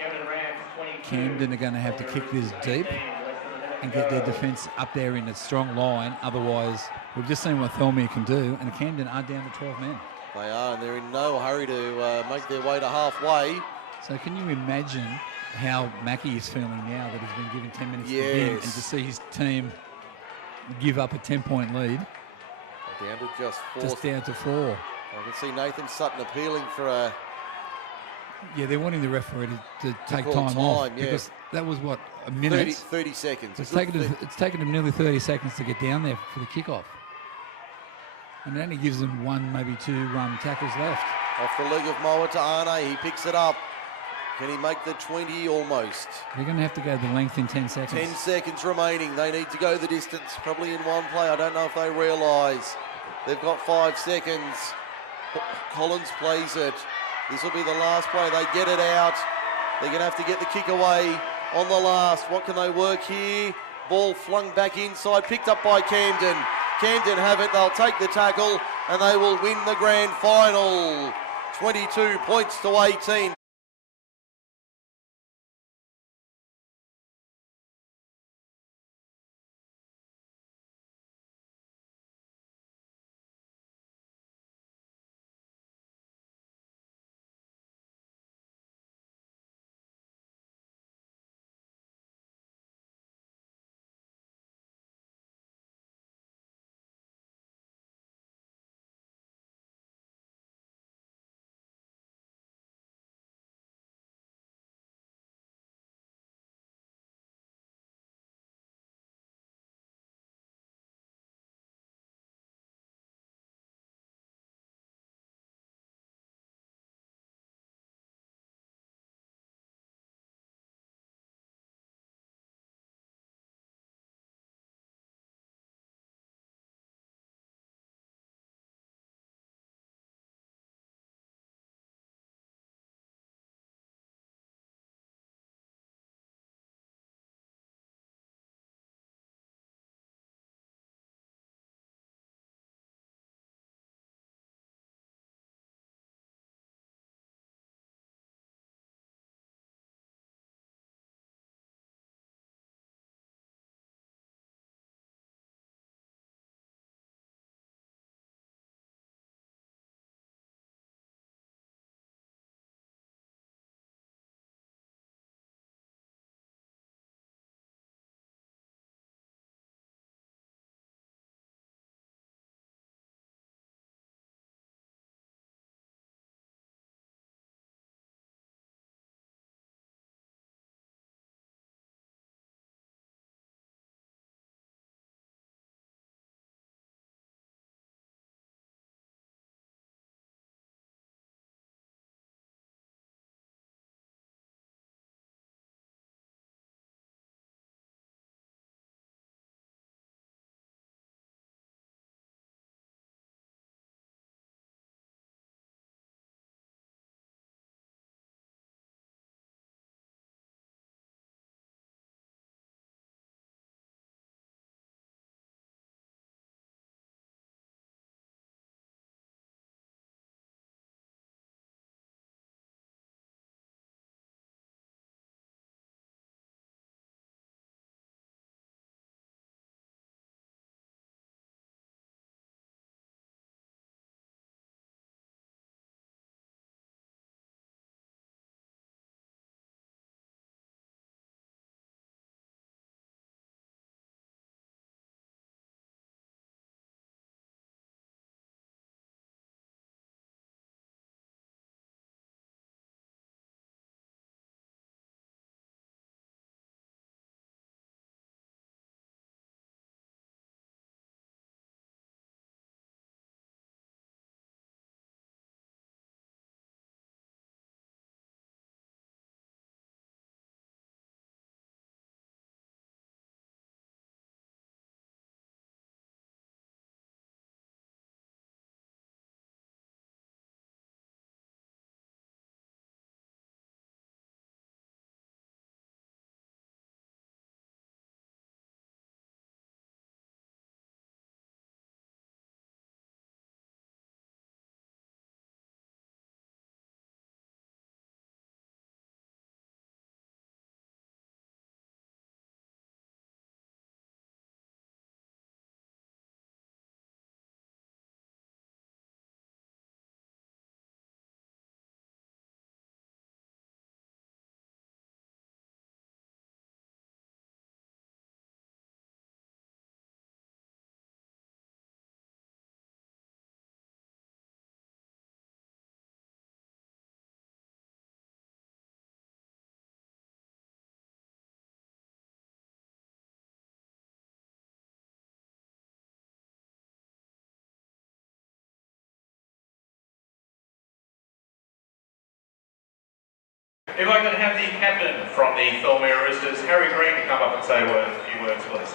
Camden Rams 22. Camden are going to have to kick this deep and get their defence up there in a strong line. Otherwise, we've just seen what Thirlmere can do, and Camden are down to 12 men. They are, and they're in no hurry to make their way to halfway. So can you imagine how Mackie is feeling now that he's been given 10 minutes to Yes. begin, and to see his team give up a 10-point lead? Down to just 4. Just down to 4. I can see Nathan Sutton appealing for a... Yeah, they're wanting the referee to take call time off, time, yeah. because that was, what, a minute? 30 seconds. It's taken them nearly 30 seconds to get down there for the kickoff. And it only gives them 1, maybe 2 tackles left. Off the leg of Moa to Arne, he picks it up. Can he make the 20? Almost. They're going to have to go the length in 10 seconds. 10 seconds remaining. They need to go the distance, probably in one play. I don't know if they realise. They've got 5 seconds. Collins plays it. This will be the last play. They get it out. They're going to have to get the kick away on the last. What can they work here? Ball flung back inside, picked up by Camden. Camden have it. They'll take the tackle and they will win the grand final. 22 points to 18. If I could have the captain from the Thirlmere Roosters, Harry Green, to come up and say a few words, please.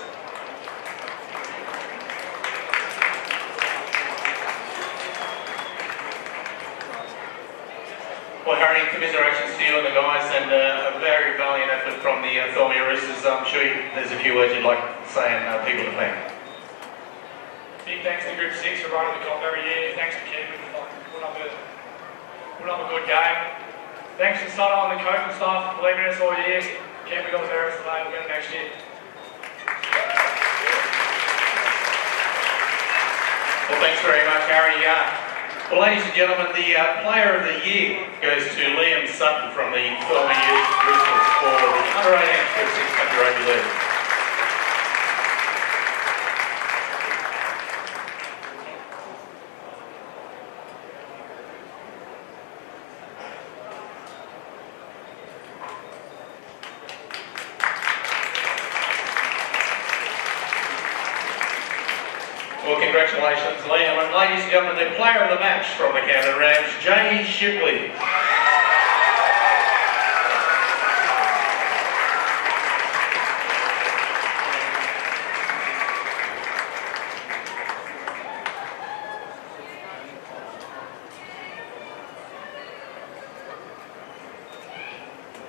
Well, Harry, commiserations to you and the guys, and a very valiant effort from the Thirlmere Roosters. I'm sure there's a few words you'd like to say and people to thank. Big thanks to Group 6 for running the comp every year. Thanks to Camden for putting up a good game. Thanks to Sutter and the coaching staff for believing in us all year. Camden got the bearers today, we'll get it next year. Well, thanks very much, Harry. Well, ladies and gentlemen, the Player of the Year goes to Liam Sutton from the Thirlmere Roosters for the under-18 Group 6 Country Rugby League. Well, congratulations, Liam. And ladies and gentlemen, the player of the match from the Camden Rams, Jay Shipley.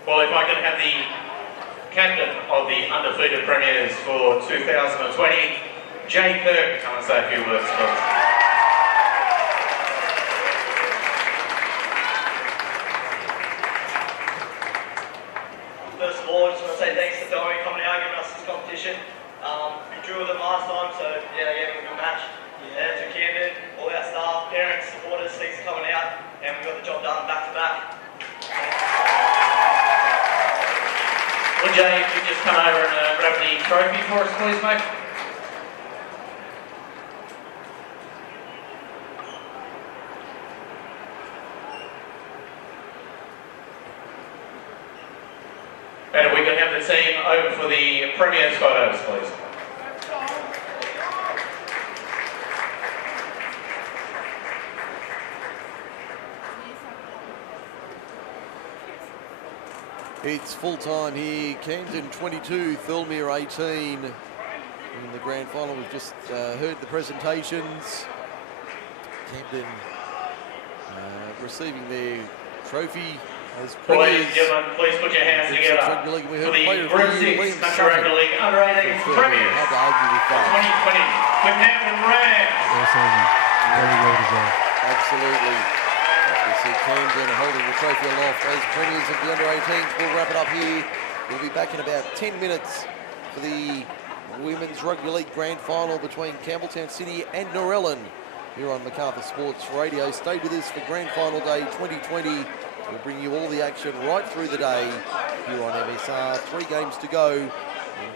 Well, if I can have the captain of the undefeated premiers for 2020, Jay Kirk, come and say a few words, please. First of all, I just want to say thanks to Domi coming out and giving us this competition. We drew with them last time, so yeah, a good match. And to Camden, all our staff, parents, supporters, thanks for coming out, and we got the job done back to back. Well, Jay, if you just come over and grab the trophy for us, please, mate. And if we can have the team over for the Premier's photos, please. It's full time here. Camden 22, Thirlmere 18 in the grand final. We've just heard the presentations. Camden receiving their trophy as Well, ladies premiers. and gentlemen, please put your hands together We for heard the player of Group the year, 6 Liam Country Sutton Rugby League Under-18 from Thirlmere. Premiers Hard to argue with that. 2020, the Camden Rams. All season. Very well deserved. Absolutely. We see Camden holding the trophy aloft as premiers of the under-18s. We'll wrap it up here. We'll be back in about 10 minutes for the Women's Rugby League Grand Final between Campbelltown City and Norellan here on Macarthur Sports Radio. Stay with us for Grand Final Day 2020. We'll bring you all the action right through the day here on MSR. 3 games to go,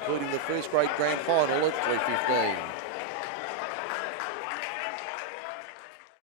including the first grade Grand Final at 3:15.